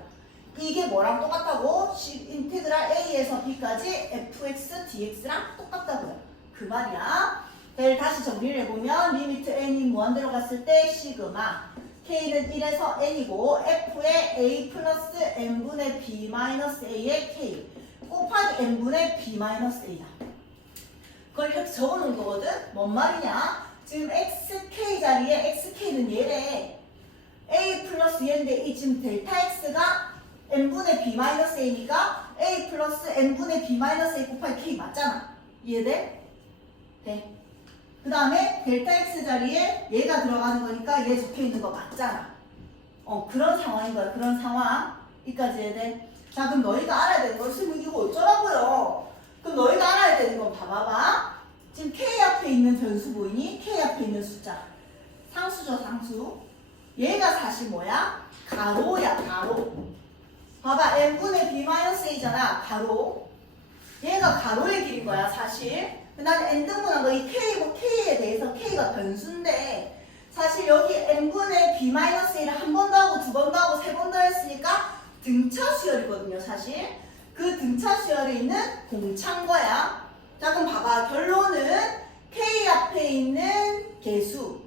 이게 뭐랑 똑같다고? 인테그랄 a에서 b까지 fx dx랑 똑같다고요. 그 말이야. 얘를 다시 정리를 해보면 리미트 n이 무한대로 갔을 때 시그마 k는 1에서 n이고 f의 a 플러스 n분의 b-a의 k 곱하기 n분의 b-a다. 그걸 이렇게 적어놓은 거거든? 뭔 말이냐? 지금 xk 자리에 xk는 얘래. a 플러스 얘인데 이 지금 델타 x가 n분의 b-a니까 a 플러스 n분의 b-a 곱하기 k 맞잖아. 이해돼? 네. 그 다음에 델타 x 자리에 얘가 들어가는 거니까 얘 적혀있는 거 맞잖아. 그런 상황인 거야. 그런 상황. 여기까지 해야 돼. 자, 그럼 너희가 알아야 되는 건 선생님 이거 어쩌라고요? 그럼 너희가 알아야 되는 건 봐봐봐. 지금 k 앞에 있는 변수 보이니? k 앞에 있는 숫자. 상수죠, 상수. 얘가 사실 뭐야? 가로야, 가로. 봐봐, n분의 b-a잖아, 가로. 얘가 가로의 길인 거야, 사실. 나는 n등분한 거 이 k에 대해서 k가 변수인데 사실 여기 n분의 b-a를 한 번도 하고 두 번도 하고 세 번도 했으니까 등차 수열이거든요, 사실. 그 등차 수열에 있는 공차인 거야. 자, 그럼 봐봐. 결론은 k 앞에 있는 개수.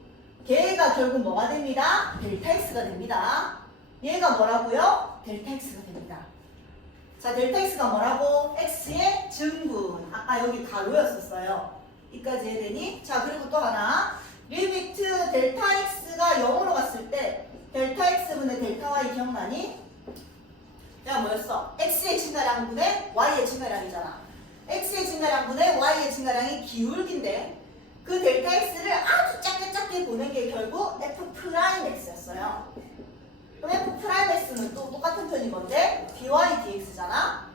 걔가 결국 뭐가 됩니다? 델타 x가 됩니다. 얘가 뭐라고요? 델타 x가 됩니다. 자, 델타 x가 뭐라고? x의 증분. 아까 여기 가로였었어요. 이까지 해야 되니? 자, 그리고 또 하나. 리미트 델타 x가 0으로 갔을 때 델타 x분의 델타 y 기억나니? 내가 뭐였어? x의 증가량분의 y의 증가량이잖아. x의 증가량분의 y의 증가량이 기울기인데 그 델타 x를 아주 작게 보낸 게 결국 f'(x였어요. 그럼 f'(x는 또 똑같은 편인 건데 dy dx잖아.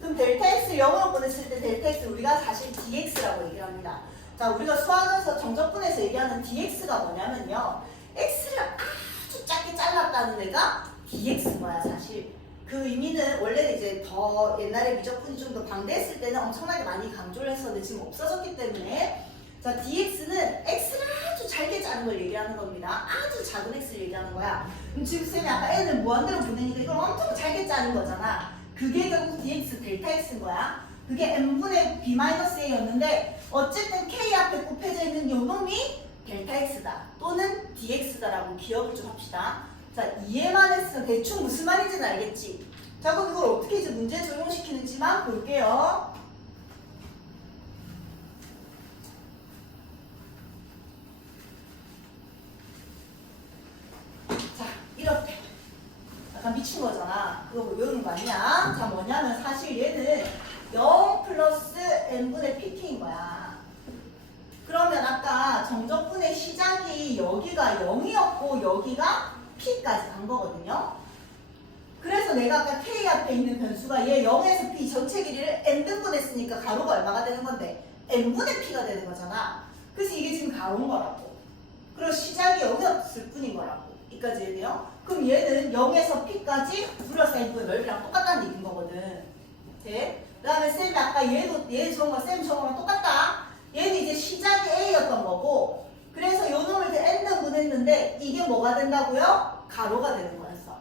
그럼 델타 x를 0으로 보냈을 때 델타 x 우리가 사실 dx라고 얘기를 합니다. 자, 우리가 수학에서 정적분에서 얘기하는 dx가 뭐냐면요, x를 아주 작게 잘랐다는 애가 dx인 거야, 사실. 그 의미는 원래는 이제 더 옛날에 미적분이 좀 더 방대했을 때는 엄청나게 많이 강조를 했었는데 지금 없어졌기 때문에 자 dx는 x를 아주 잘게 짜는 걸 얘기하는 겁니다. 아주 작은 x를 얘기하는 거야. 그럼 지금 쌤이 아까 n을 무한대로 보내니까 이걸 엄청 잘게 짜는 거잖아. 그게 결국 dx 델타 x인 거야. 그게 n분의 b-a였는데 어쨌든 k 앞에 곱해져 있는 요 놈이 델타 x다 또는 dx다라고 기억을 좀 합시다. 자, 이해만 했으면 대충 무슨 말인지는 알겠지? 자, 그럼 이걸 어떻게 이제 문제에 적용시키는지만 볼게요. 자, 이렇게. 약간 미친 거잖아. 그거 뭐 외우는 거 아니야? 자, 뭐냐면 사실 얘는 0 플러스 n분의 pt인 거야. 그러면 아까 정적분의 시작이 여기가 0이었고 여기가 p까지 간 거거든요. 그래서 내가 아까 k 앞에 있는 변수가 얘 0에서 p 전체 길이를 n등분 했으니까 가로가 얼마가 되는 건데 n분의 p가 되는 거잖아. 그래서 이게 지금 가로인 거라고. 그리고 시작이 0이었을 뿐인 거라고. 이까지 얘네요. 그럼 얘는 0에서 p까지 둘러싸인 부의 넓이랑 똑같다는 얘기인 거거든. 네. 그 다음에 쌤이 아까 얘 저런 거 쌤 저런 거랑 똑같다. 얘는 이제 시작이 a였던 거고 그래서 요 놈을 이제 n등분 했는데 이게 뭐가 된다고요? 가로가 되는 거였어.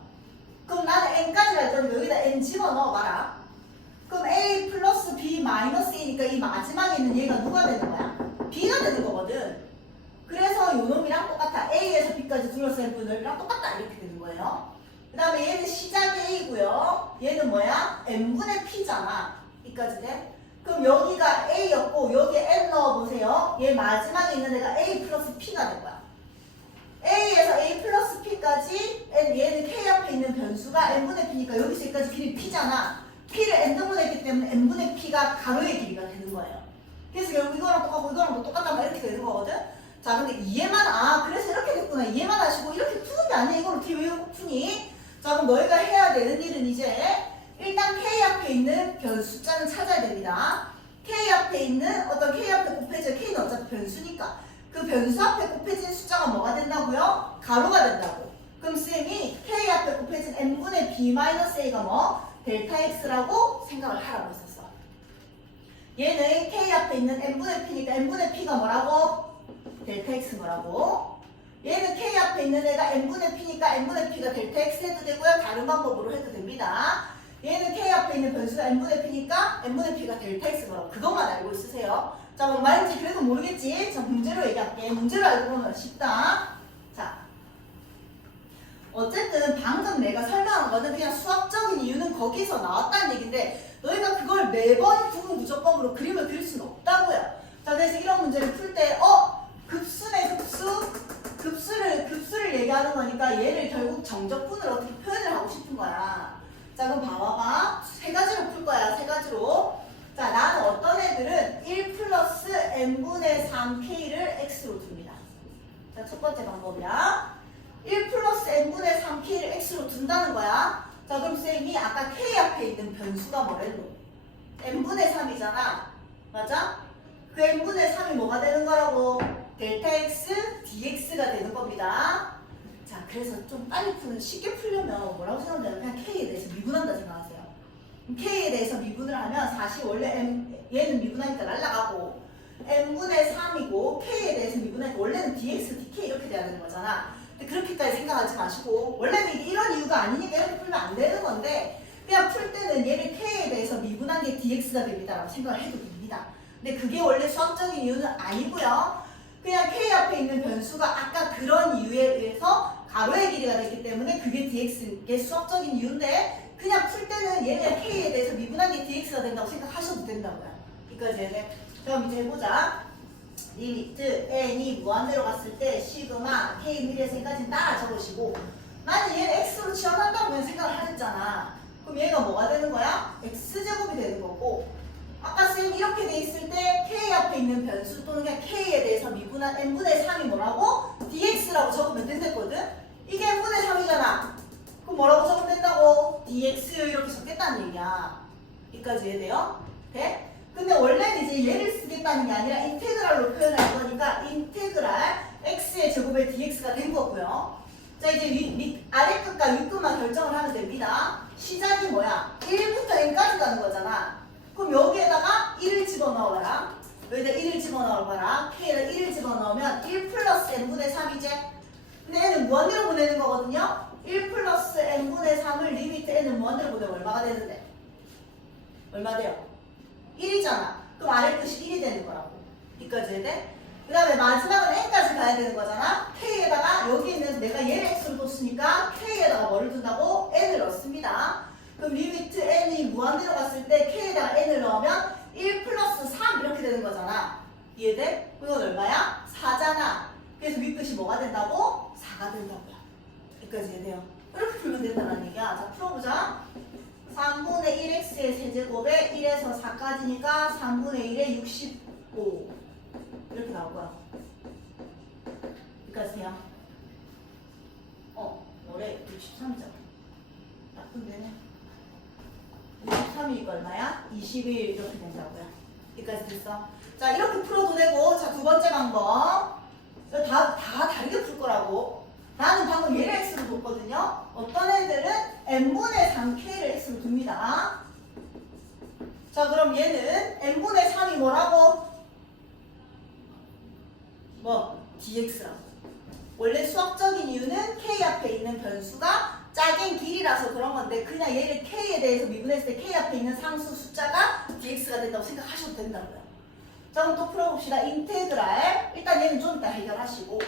그럼 나는 n까지 갈 거니까 여기다 n 집어넣어 봐라. 그럼 a 플러스 b 마이너스 a니까 이 마지막에 있는 얘가 누가 되는 거야? b가 되는 거거든. 그래서 요 놈이랑 똑같아. a에서 b까지 둘러싸인 부의 넓이랑 똑같다 이렇게 되는 거예요. 그 다음에 얘는 시작이 a고요. 얘는 뭐야? n분의 p잖아. 이까지 돼? 그럼 여기가 a였고 여기에 n 넣어보세요. 얘 마지막에 있는 애가 a 플러스 p가 된 거야. a에서 a 플러스 p까지 얘는 k 앞에 있는 변수가 n분의 p니까 여기서 여기까지 길이 p잖아. p를 n등분 했기 때문에 n분의 p가 가로의 길이가 되는 거예요. 그래서 결국 이거랑 똑같고 이거랑 똑같단 말 이렇게 되는 거거든. 자, 근데 이해만 그래서 이렇게 됐구나. 이해만 하시고 이렇게 푸는 게 아니야. 이걸 어떻게 외우고 푸니? 자, 그럼 너희가 해야 되는 일은 이제 일단 k 앞에 있는 변수 숫자는 찾아야 됩니다. k 앞에 있는 어떤 k 앞에 곱해져 k는 어차피 변수니까 그 변수 앞에 곱해진 숫자가 뭐가 된다고요? 가로가 된다고. 그럼 쌤이 k 앞에 곱해진 n분의 b-a가 뭐? 델타 x라고 생각을 하라고 했었어. 얘는 k 앞에 있는 n분의 p니까 n분의 p가 뭐라고? 델타 x 뭐라고? 얘는 k 앞에 있는 애가 n분의 p니까 n분의 p가 델타 x 해도 되고요. 다른 방법으로 해도 됩니다. 얘는 k 앞에 있는 변수가 n분의 p니까 n분의 p가 델타 x 뭐라고. 그것만 알고 있으세요. 자, 뭔 말인지 그래도 모르겠지? 자, 문제로 얘기할게. 문제로 알고 보면 쉽다. 자, 어쨌든 방금 내가 설명한 거는 그냥 수학적인 이유는 거기서 나왔다는 얘기인데 너희가 그걸 매번 구무조건으로 그림을 그릴 수는 없다고요. 자, 그래서 이런 문제를 풀 때 급수네 급수를 얘기하는 거니까 얘를 결국 정적분으로 어떻게 표현을 하고 싶은 거야. 자, 그럼 봐봐. 세 가지로 풀 거야. 세 가지로. 자, 나는 어떤 애들은 1 플러스 n분의 3k를 x로 둡니다. 자, 첫 번째 방법이야. 1 플러스 n분의 3k를 x로 둔다는 거야. 자, 그럼 쌤이 아까 k 앞에 있는 변수가 뭐랬노? n분의 3이잖아. 맞아? 그 n분의 3이 뭐가 되는 거라고? 델타 x dx가 되는 겁니다. 자, 그래서 좀 빨리 쉽게 풀려면 뭐라고 생각하면 그냥 k에 대해서 미분한다 생각하세요. k에 대해서 미분을 하면 사실 원래 얘는 미분하니까 날라가고 n분의 3이고 k에 대해서 미분하니까 원래는 dx, dk 이렇게 돼야 되는 거잖아. 근데 그렇게까지 생각하지 마시고 원래는 이게 이런 이유가 아니니까 이렇게 풀면 안 되는 건데 그냥 풀 때는 얘를 k에 대해서 미분한 게 dx가 됩니다 라고 생각을 해도 됩니다. 근데 그게 원래 수학적인 이유는 아니고요. 그냥 k 앞에 있는 변수가 아까 그런 이유에 의해서 가로의 길이가 됐기 때문에 그게 dx게 수학적인 이유인데 그냥 풀 때는 얘네 k에 대해서 미분한 게 dx가 된다고 생각하셔도 된다고요. 여기까지 해야 그럼 이제 해보자. 리미트 n이 무한대로 갔을 때 시그마 k 미리에서 여기까지 따라 적으시고 나는 얘를 x로 치환한다고 그냥 생각을 하셨잖아. 그럼 얘가 뭐가 되는 거야? x제곱이 되는 거고 아까 쌤 이렇게 돼 있을 때 k 앞에 있는 변수 또는 그냥 k에 대해서 미분한 n분의 3이 뭐라고? dx라고 적으면 된댔거든? 이게 n분의 3이잖아. 그럼 뭐라고 적으면 된다고? dx 이렇게 적겠다는 얘기야. 여기까지 이해돼요? 돼? 근데 원래는 이제 얘를 쓰겠다는 게 아니라 인테그랄로 표현할 거니까 인테그랄 x의 제곱에 dx가 된 거고요. 자, 이제 아래 끝과 윗 끝만 결정을 하면 됩니다. 시작이 뭐야? 1부터 n까지 가는 거잖아. 그럼 여기에다가 1을 집어넣어라. 여기다 1을 집어넣어봐라. k에다 1을 집어넣으면 1 플러스 n분의 3이지? 근데 n은 무한대로 보내는 거거든요. 1 플러스 n분의 3을 리미트 n은 무한대로 보내면 얼마가 되는데? 얼마 돼요? 1이잖아. 그럼 아래 끝이 1이 되는 거라고. 여기까지 해야 돼? 그 다음에 마지막은 n까지 가야 되는 거잖아. k에다가 여기 있는 내가 얘를 x로 뒀으니까 k에다가 뭐를 둔다고? n을 넣습니다. 그럼 리미트 n이 무한대로 갔을 때 k에다가 n을 넣으면 1 플러스 3 이렇게 되는 거잖아. 이해돼? 그건 얼마야? 4잖아. 그래서 윗끝이 뭐가 된다고? 4가 된다고요. 여기까지 이해돼요? 이렇게 풀면 된다는 얘기야. 자, 풀어보자. 3분의 1x의 세제곱에 1에서 4까지니까 3분의 1에 65 이렇게 나올 거야. 여기까지 돼요. 올해 63점. 나쁜데네. 63이니까 얼마야? 21 이렇게 된다고요. 여기까지 됐어. 자, 이렇게 풀어도 되고, 자, 두 번째 방법. 다 다르게 풀 거라고. 나는 방금 얘를 x로 뒀거든요. 어떤 애들은 n분의 3k를 x로 둡니다. 자, 그럼 얘는 n분의 3이 뭐라고? dx라고. 원래 수학적인 이유는 k 앞에 있는 변수가 작은 길이라서 그런 건데 그냥 얘를 k에 대해서 미분했을 때 k 앞에 있는 상수 숫자가 dx가 된다고 생각하셔도 된다고요. 자, 그럼 또 풀어봅시다. 인테그랄. 일단 얘는 좀 이따 해결하시고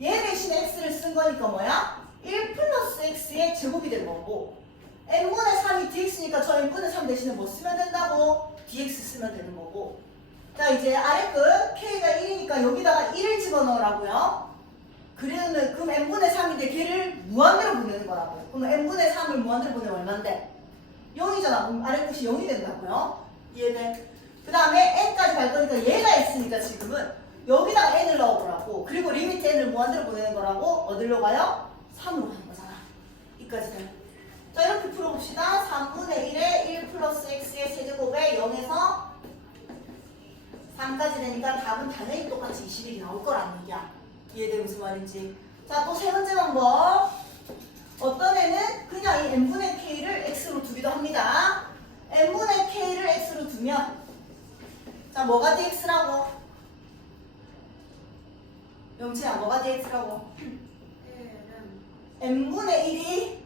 얘 대신에 x를 쓴 거니까 뭐야? 1 플러스 x의 제곱이 된 거고 n분의 3이 dx니까 저 n분의 3 대신에 뭐 쓰면 된다고? dx 쓰면 되는 거고. 자, 이제 아래 끝 k가 1이니까 여기다가 1을 집어넣으라고요. 그러면 그럼 n분의 3인데 걔를 무한대로 보내는 거라고요. 그럼 n분의 3을 무한대로 보내면 얼만데? 0이잖아. 그럼 아래 끝이 0이 된다고요. 이해돼? 그 다음에 n까지 갈 거니까 얘가 x니까 지금은 여기다가 n을 넣어보라고. 그리고 리미트 n을 무한대로 보내는 거라고. 어디로 가요? 3으로 가는 거잖아. 여기까지 돼. 자, 이렇게 풀어봅시다. 3분의 1에 1 플러스 x의 세제곱에 0에서 3까지 되니까 답은 당연히 똑같이 21이 나올 거라는 얘기야. 이해돼? 무슨 말인지. 자, 또 세 번째 방법. 어떤 애는 그냥 이 n분의 k를 x로 두기도 합니다. n분의 k를 x로 두면 자, 뭐가 dx라고? 영채야, 뭐가 dx라고? n분의 1이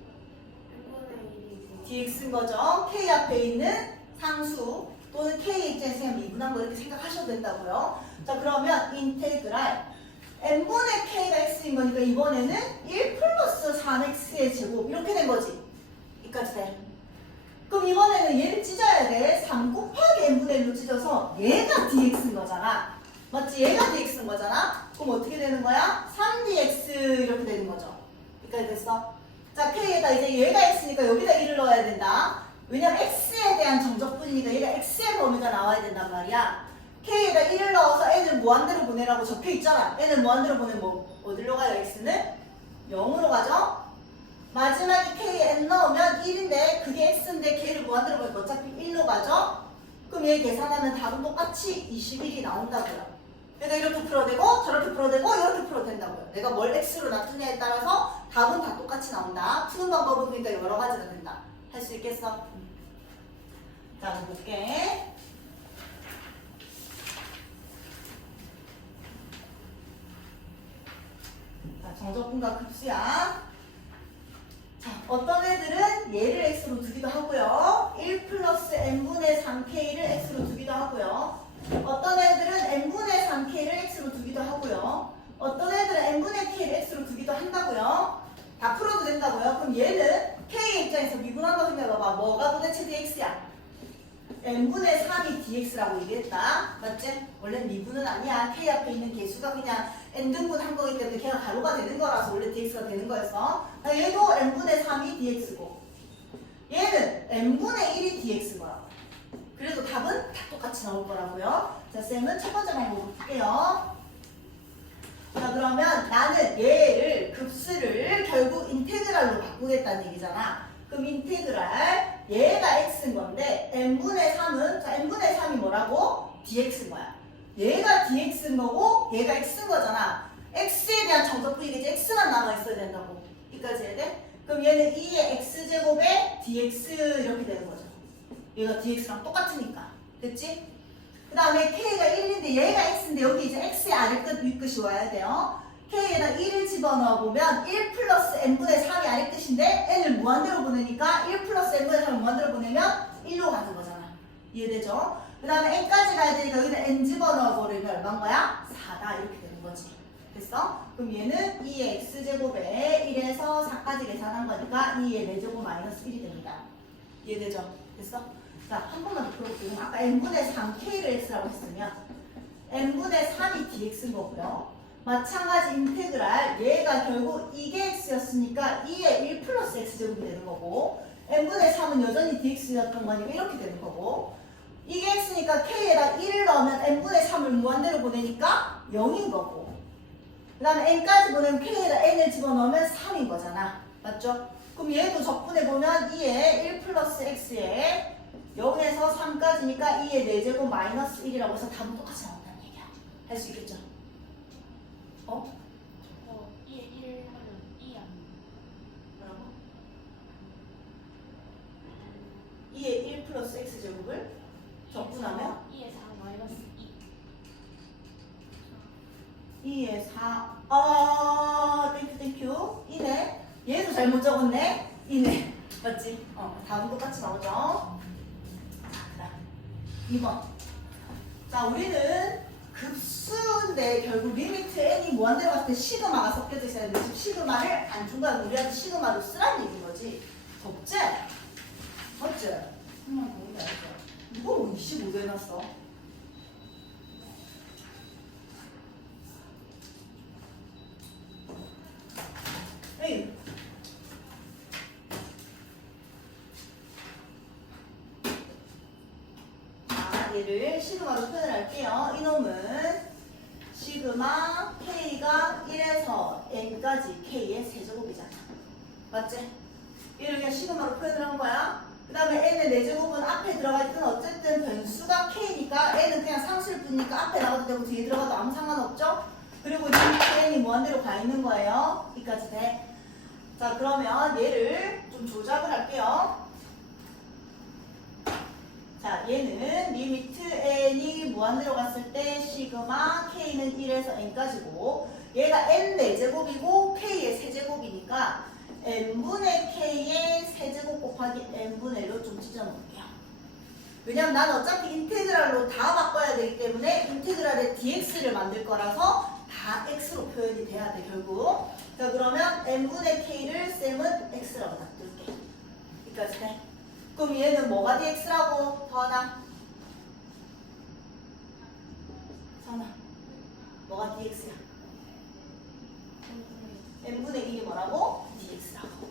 dx인 거죠. k 앞에 있는 상수 또는 k의 입장에서 그냥 미분한 거 이렇게 생각하셔도 된다고요. 자, 그러면 인테그랄 n분의 k가 x인 거니까 이번에는 1 플러스 3x의 제곱 이렇게 된 거지. 여기까지 돼. 그럼 이번에는 얘를 찢어야 돼. 3 곱하기 n분의 1로 찢어서 얘가 dx인 거잖아. 맞지? 얘가 dx인 거잖아. 그럼 어떻게 되는 거야? 3dx 이렇게 되는 거죠. 여기까지 됐어. 자, k에다 이제 얘가 x니까 여기다 1을 넣어야 된다. 왜냐면 x에 대한 정적분이니까 얘가 x의 범위가 나와야 된단 말이야. k에다 1을 넣어서 n을 무한대로 보내라고 적혀있잖아. n을 무한대로 보내면 뭐 어디로 가요? x는 0으로 가죠. 마지막에 k에 n 넣으면 1인데 그게 x인데 k를 무한대로 보니까 어차피 1로 가죠. 그럼 얘 계산하면 답은 똑같이 21이 나온다고요. 그러니까 이렇게 풀어대고 저렇게 풀어대고 이렇게 풀어도 된다고요. 내가 뭘 x로 놔두냐에 따라서 답은 다 똑같이 나온다. 푸는 방법은 그러니까 여러 가지가 된다. 할 수 있겠어? 자, 한번 볼게. 자, 정적분과 급수야. 자, 어떤 애들은 얘를 x로 두기도 하고요. 1 플러스 n분의 3k를 x로 두기도 하고요. 어떤 애들은 n분의 3k를 x로 두기도 하고요. 어떤 애들은 n분의 k를 x로 두기도 한다고요. 다 풀어도 된다고요. 그럼 얘는 k의 입장에서 미분한 거 생각해봐봐. 뭐가 도대체 dx야? n분의 3이 dx라고 얘기했다. 맞지? 원래 미분은 아니야. k 앞에 있는 개수가 그냥 n등분 한 거기 때문에 걔가 가로가 되는 거라서 원래 dx가 되는 거였어. 얘도 n분의 3이 dx고 얘는 n분의 1이 dx인 거야. 그래도 답은 다 똑같이 나올 거라고요. 자, 쌤은 첫 번째 방법을 볼게요. 자, 그러면 나는 얘를 급수를 결국 인테그랄로 바꾸겠다는 얘기잖아. 그럼 인테그랄 얘가 x인 건데 n분의 3은 자, n분의 3이 뭐라고? dx인 거야. 얘가 dx인 거고 얘가 x인 거잖아. x에 대한 정적분이겠지. x만 남아 있어야 된다고. 여기까지 해야 돼? 그럼 얘는 2의 x제곱에 dx 이렇게 되는 거죠. 얘가 dx랑 똑같으니까. 됐지? 그 다음에 k가 1인데 얘가 x인데 여기 이제 x의 아래끝 윗끝이 와야 돼요. k에다 1을 집어넣어 보면 1 플러스 n분의 3이 아래끝인데 n을 무한대로 보내니까 1 플러스 n분의 3을 무한대로 보내면 1로 가는 거잖아. 이해되죠? 그 다음에 n까지 가야 되니까 여기다 n 집어넣어 버리면 얼마인 거야? 4다 이렇게 되는 거지. 됐어? 그럼 얘는 2의 x제곱에 1에서 4까지 계산한 거니까 2의 4제곱 마이너스 1이 됩니다. 이해되죠? 됐어? 자, 한 번만 더 풀어볼게요. 아까 n분의 3k를 x라고 했으면 n분의 3이 dx인 거고요. 마찬가지 인테그랄 얘가 결국 이게 x였으니까 2의 1 플러스 x제곱이 되는 거고 n분의 3은 여전히 dx였던 거니까 이렇게 되는 거고 이게 x니까 k에다 1을 넣으면 n분의 3을 무한대로 보내니까 0인 거고 그 다음에 n까지 보내면 k에다 n을 집어넣으면 3인 거잖아. 맞죠? 그럼 얘도 적분해보면 2의 1 플러스 x에 0에서 3까지니까 2의 4제곱 마이너스 1이라고 해서 답은 똑같이 나온다는 얘기야. 할 수 있겠죠? 어? 2에 1 하면 2 아니에요? 뭐라고? 2의 1 플러스 x제곱을 적분하면 2에 4 마이너스 2. 2의 4 땡큐 이네 얘도 잘못 적었네 이네 맞지? 답은 똑같이 나오죠. 자 그다음 2번 자 우리는 급수인데 결국 리미트 n이 무한대로 갔을 때 시그마가 섞여져 있어야 되는데 지금 시그마를 안 준 거야. 우리한테 시그마로 쓰라는 얘기인 거지. 적재? 맞지? 공부 알죠? 이거 25도 해놨어. 에이. 자, 얘를 시그마로 표현을 할게요. 이놈은 시그마 k가 1에서 n까지 k의 세제곱이잖아. 맞지? 얘를 그냥 시그마로 표현을 한 거야. 그 다음에 n의 4제곱은 앞에 들어가 있든 어쨌든 변수가 k니까 n은 그냥 상수일 뿐이니까 앞에 나가도 되고 뒤에 들어가도 아무 상관없죠? 그리고 리미트 n이 무한대로 가 있는 거예요. 여기까지 돼. 자 그러면 얘를 좀 조작을 할게요. 자 얘는 리미트 n이 무한대로 갔을 때 시그마 k는 1에서 n까지고 얘가 n 4제곱이고 k의 세제곱이니까 n분의 k의 세제곱 곱하기 n분의 1로 좀 찢어놓을게요. 왜냐면 난 어차피 인테그랄로 다 바꿔야 되기 때문에 인테그랄의 dx를 만들 거라서 다 x로 표현이 돼야 돼 결국. 자 그러면 n분의 k를 쌤은 x라고 놔둘게. 여기까지 돼. 그럼 얘는 뭐가 dx라고? 더하나? 선아 뭐가 dx야? n분의 1이 뭐라고? dx라고.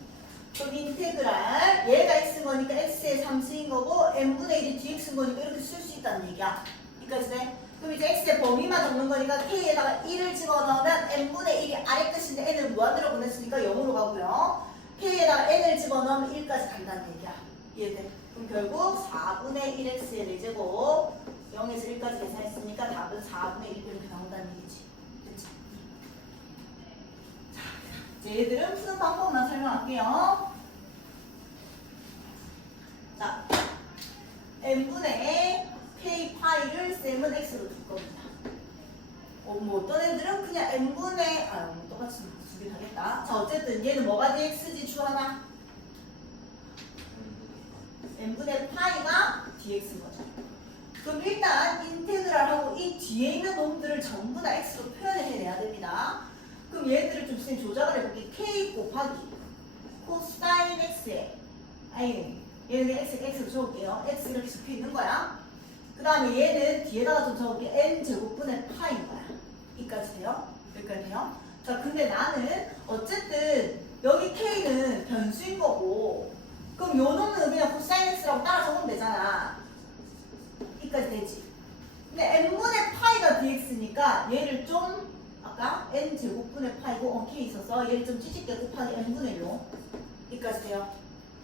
그럼 인테그랄 얘가 x인 거니까 x의 3수인 거고 n분의 1이 dx인 거니까 이렇게 쓸 수 있다는 얘기야. 여기까지 돼? 그럼 이제 x의 범위만 적는 거니까 k에다가 1을 집어넣으면 n분의 1이 아래 끝인데 n을 무한대로 보냈으니까 0으로 가고요. k에다가 n을 집어넣으면 1까지 간다는 얘기야. 이해돼? 그럼 결국 4분의 1x의 4제곱 0에서 1까지 계산했으니까 답은 4분의 1 이렇게 나온다는 얘기지. 그치? 자, 이제 얘들은 푸는 방법만 설명할게요. 자, n분의 k 파이를 쌤은 x로 둘 겁니다. 뭐 어떤 애들은 그냥 n분의 똑같이 두개 하겠다. 자 어쨌든 얘는 뭐가 dx지 주 하나? n분의 파이가 dx인 거죠. 그럼 일단 인테그랄하고 이 뒤에 있는 놈들을 전부 다 x로 표현을 해내야 됩니다. 그럼 얘들을 좀 쌤 조작을 해볼게. k 곱하기 코사인 x에 얘는 x로 적을게요. x 이렇게 적혀 있는 거야. 그 다음에 얘는 뒤에다가 좀 적을게. n 제곱분의 파인 거야. 여기까지 돼요? 여기까지 돼요? 자 근데 나는 어쨌든 여기 k는 변수인 거고 그럼 요 놈은 그냥 코사인 x라고 따라 적으면 되잖아. 여기까지 되지. 근데 n분의 파이가 dx니까 얘를 좀 아까 n 제곱분의 파이고 k 있어서 얘를 좀 찌질게 곱하기 n분의 1로 여기까지 돼요.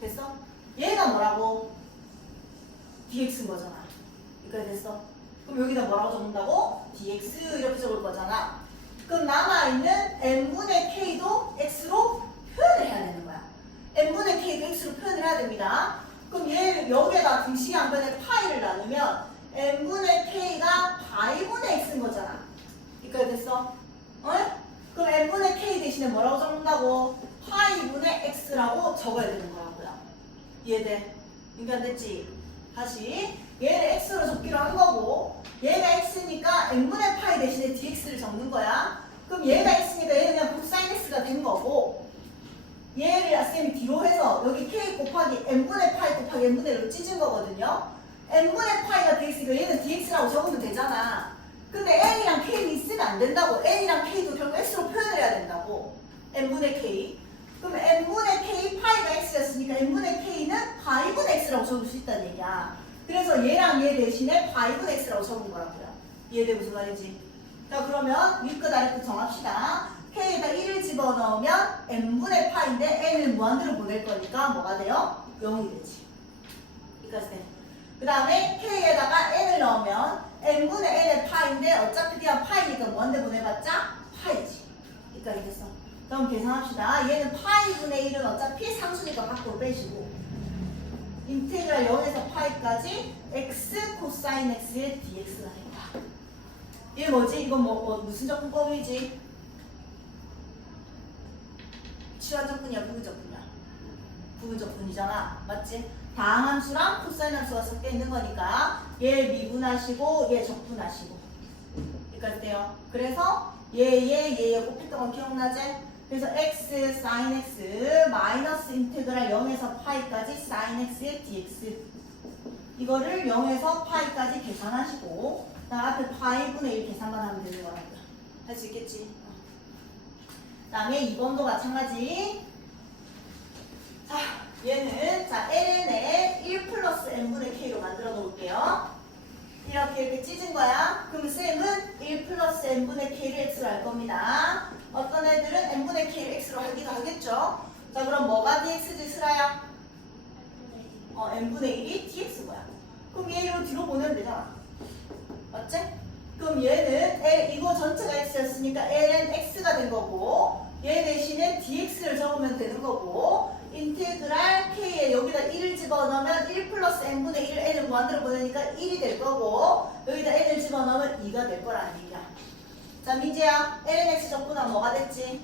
됐어? 얘가 뭐라고? dx인 거잖아. 여기까지 됐어? 그럼 여기다 뭐라고 적는다고? dx 이렇게 적을 거잖아. 그럼 남아있는 n분의 k도 x로 표현을 해야 되는 거야. n분의 k도 x로 표현을 해야 됩니다. 그럼 얘 여기에다 등식의 양변에 파이를 나누면 n분의 k가 파이분의 x인 거잖아. 여기까지 됐어? 그럼 n분의 k 대신에 뭐라고 적는다고? 파이분의 x라고 적어야 되는 거라고요. 이해돼? 이게 안 됐지? 다시 얘를 x로 적기로 한 거고 얘가 x니까 n분의 파이 대신에 dx를 적는 거야. 그럼 얘가 x니까 얘는 그냥 코사인 x가 된 거고 얘를 쌤이 뒤로 해서 여기 k 곱하기 n분의 파이 곱하기 n분의 1로 찢은 거거든요. n분의 파이가 dx니까 얘는 dx라고 적으면 되잖아. 근데 n이랑 k는 있으면 안 된다고. n이랑 k도 결국 x로 표현을 해야 된다고. n분의 k. 그럼 n분의 k 파이가 x였으니까 n분의 k는 파이분의 x라고 적을 수 있다는 얘기야. 그래서 얘랑 얘 대신에 파이분의 x라고 적은 거라고요. 이해돼 무슨 말인지? 자 그러면 윗끝 아래끝 정합시다. k에다 1을 집어넣으면 n분의 파인데 n을 무한대로 보낼 거니까 뭐가 돼요? 0이 되지. 여기까지 돼. 그 다음에 k에다가 n을 넣으면 n분의 n의 파인데 어차피 그냥 파이니까 무한대 보내봤자 파이지. 여기까지 됐어. 그럼 계산합시다. 얘는 파이분의 1은 어차피 상수니까 밖으로 빼시고 인테그랄 0에서 파이까지 x 코사인 x의 dx가 된다. 이게 뭐지? 이건 무슨 적분법이지? 치환적분이야 부분적분이야? 부분적분이잖아. 맞지? 다항함수랑 코사인 함수가 섞여 있는 거니까 얘 미분하시고 얘 적분하시고 여기까지 돼요. 그래서 얘 곱했던 거 기억나지? 그래서 x sin x 마이너스 인테그랄 0에서 파이까지 sin x의 dx 이거를 0에서 파이까지 계산하시고 그다음 앞에 파이분의 1 계산만 하면 되는 거라고요. 할 수 있겠지? 그 다음에 2번도 마찬가지. 자 얘는 ln에 1 플러스 n분의 k로 만들어 놓을게요. 이렇게 찢은 거야. 그럼 쌤은 1 플러스 n분의 k를 x로 할 겁니다. 어떤 애들은 n분의 k를 x로 하기도 하겠죠. 자 그럼 뭐가 dx지 슬아야? n분의 1이 dx 뭐야? 그럼 얘를 뒤로 보내면 되잖아. 맞지? 그럼 얘는 이거 전체가 x였으니까 ln x가 된 거고 얘 대신에 dx를 적으면 되는 거고 인테그랄 k에 여기다 1을 집어넣으면 1 플러스 n분의 1 n을 무한대로 보내니까 1이 될 거고 여기다 n을 집어넣으면 2가 될 거라는 얘기야. 자 민지야 ln x 적분하면 뭐가 됐지?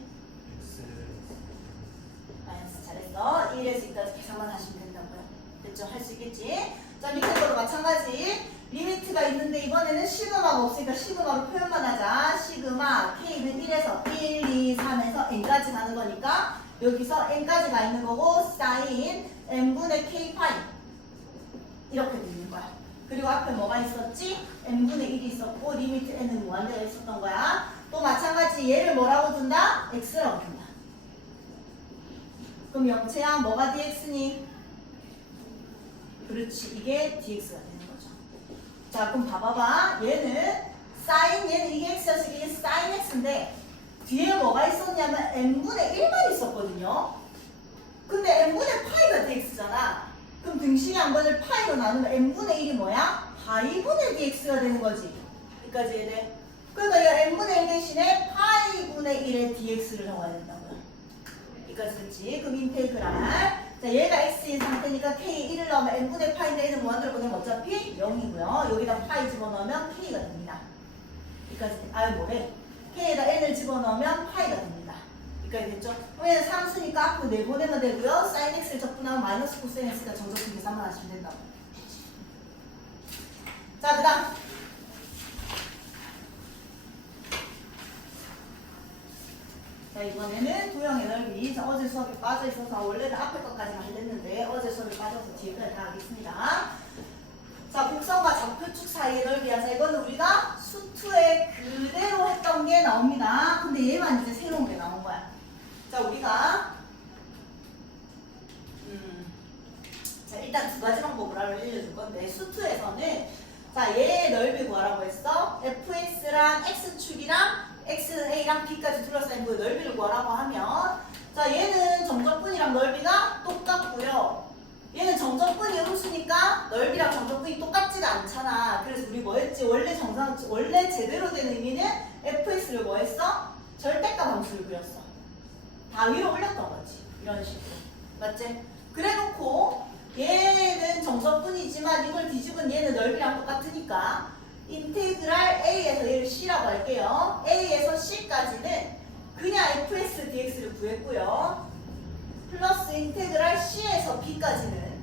마이너스 잘했어. 1에서 2까지 계산만 하시면 된다고요. 됐죠? 할 수 있겠지? 자 밑에 거도 마찬가지 리미트가 있는데 이번에는 시그마가 없으니까 시그마로 표현만 하자. 시그마 k는 1에서 1, 2, 3에서 n까지 가는 거니까 여기서 n까지 가 있는 거고 sin n분의 k 파이 이렇게 되는 거야. 그리고 앞에 뭐가 있었지? n분의 1이 있었고 리미트 n은 무한대가 있었던 거야. 또 마찬가지 얘를 뭐라고 둔다? x라고 둔다. 그럼 영채야 뭐가 dx니? 그렇지 이게 dx가 되는 거죠. 자 그럼 봐봐봐. 얘는 얘는 이게 x였으니까 이게 sin x인데 뒤에 뭐가 있었냐면 n분의 1만 있었거든요. 근데 n분의 파이가 dx잖아. 그럼 등식의 양변을 파이로 나누면 n분의 1이 뭐야? 파이분의 dx가 되는 거지. 여기까지 이해돼? 그러니까 이 n분의 1 대신에 파이분의 1의 dx를 적어야 된다고요. 여기까지 됐지? 그럼 인테그랄 자 얘가 x인 상태니까 k 1을 넣으면 n분의 파인데 n은 무한대로 보내면 어차피 0이고요. 여기다 파이 집어넣으면 k가 됩니다. 여기까지 뭐래? k에다 n을 집어넣으면 파이가 됩니다. 여기까지 됐죠? 그럼 얘는 상수니까 앞으로 내보내면 되고요. sin x를 적분하면 마이너스 코사인 x가 정적분 계산만 하시면 된다고. 자 그 다음 자 이번에는 도형의 넓이. 자, 어제 수업이 빠져있어서 원래는 앞에 것까지만 했는데 어제 수업이 빠져서 뒤에까지 다 하겠습니다. 자 곡선과 좌표축 사이의 넓이야. 자 이거는 우리가 수투에 그대로 했던 게 나옵니다. 근데 얘만 이제 새로운 게 나온 거야. 자 우리가 자 일단 두 가지 방법으로 알려줄 건데 수투에서는 자 얘의 넓이 구하라고 했어. fx랑 x축이랑 xa랑 b까지 둘러싸인 그 넓이를 구하라고 하면 자 얘는 정적분이랑 넓이가 똑같고요. 얘는 정적분이 음수니까 넓이랑 정적분이 똑같지가 않잖아. 그래서 우리 뭐 했지? 원래 제대로 된 의미는 fx를 뭐 했어? 절대값 함수를 그렸어. 다 위로 올렸던 거지. 이런 식으로. 맞지? 그래놓고 얘는 정석분이지만 이걸 뒤집은 얘는 넓이랑 똑같으니까 인테그랄 A에서 얘를 C라고 할게요. A에서 C까지는 그냥 fs dx를 구했고요. 플러스 인테그랄 C에서 B까지는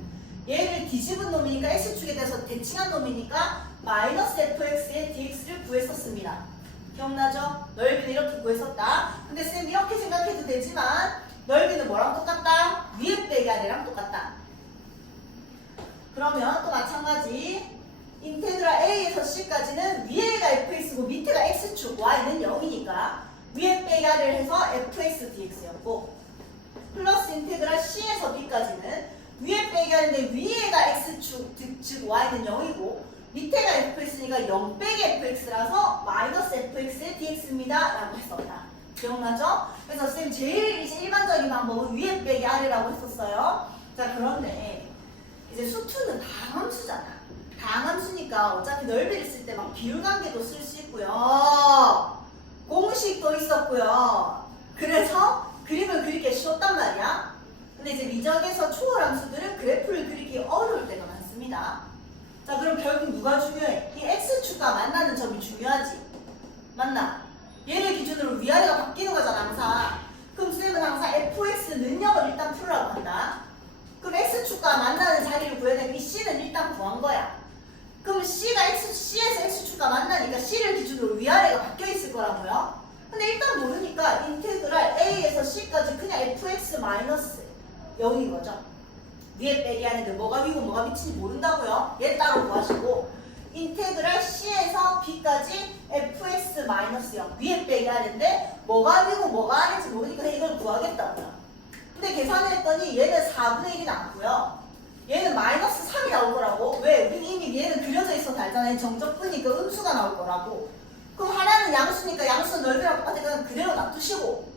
얘를 뒤집은 놈이니까 X축에 대해서 대칭한 놈이니까 마이너스 fx의 dx를 구했었습니다. 기억나죠? 넓이는 이렇게 구했었다. 근데 쌤 이렇게 생각해도 되지만 넓이는 뭐랑 똑같다? 위에 빼기 아래랑 똑같다. 그러면 또 마찬가지 인테그랄 A에서 C까지는 위에가 fx고 밑에가 x축 y는 0이니까 위에 빼기 아래를 해서 fx dx였고 플러스 인테그랄 C에서 B까지는 위에 빼기 아래인데 위에가 x축 즉 y는 0이고 밑에가 fx니까 0 빼기 fx라서 마이너스 fx의 dx입니다 라고 했었다. 기억나죠? 그래서 쌤 제일 이제 일반적인 방법은 위에 빼기 아래라고 했었어요. 자 그런데 이제 수투는 다함수잖아. 다함수니까 어차피 넓이를 쓸 때 막 비율관계도 쓸 수 있고요. 공식도 있었고요. 그래서 그림을 그리기 쉬웠단 말이야. 근데 이제 미적에서 초월함수들은 그래프를 그리기 어려울 때가 많습니다. 자 그럼 결국 누가 중요해? 이 x축과 만나는 점이 중요하지. 맞나? 얘를 기준으로 위아래가 바뀌는 거잖아 항상. 그럼 쌤은 항상 fx 능력을 일단 풀으라고 한다. 그럼 x축과 만나는 자리를 구해야 되면 이 c는 일단 구한 거야. 그럼 c가 c에서 x축과 만나니까 c를 기준으로 위아래가 바뀌어 있을 거라고요. 근데 일단 모르니까 인테그랄 a에서 c까지 그냥 fx 마이너스 0인 거죠. 위에 빼기 하는데 뭐가 위고 뭐가 밑인지 모른다고요. 얘 따로 구하시고 인테그랄 c에서 b까지 fx 마이너스 0 위에 빼기 하는데 뭐가 위고 뭐가 아래인지 모르니까 이걸 구하겠다고요. 근데 계산을 했더니 얘는 4분의 1이 나왔고요. 얘는 마이너스 3이 나올 거라고. 왜? 우리 이미 얘는 그려져 있어서 알잖아요. 정적분이니까 음수가 나올 거라고. 그럼 하나는 양수니까 양수 넓이랑 똑같으니까 그대로 놔두시고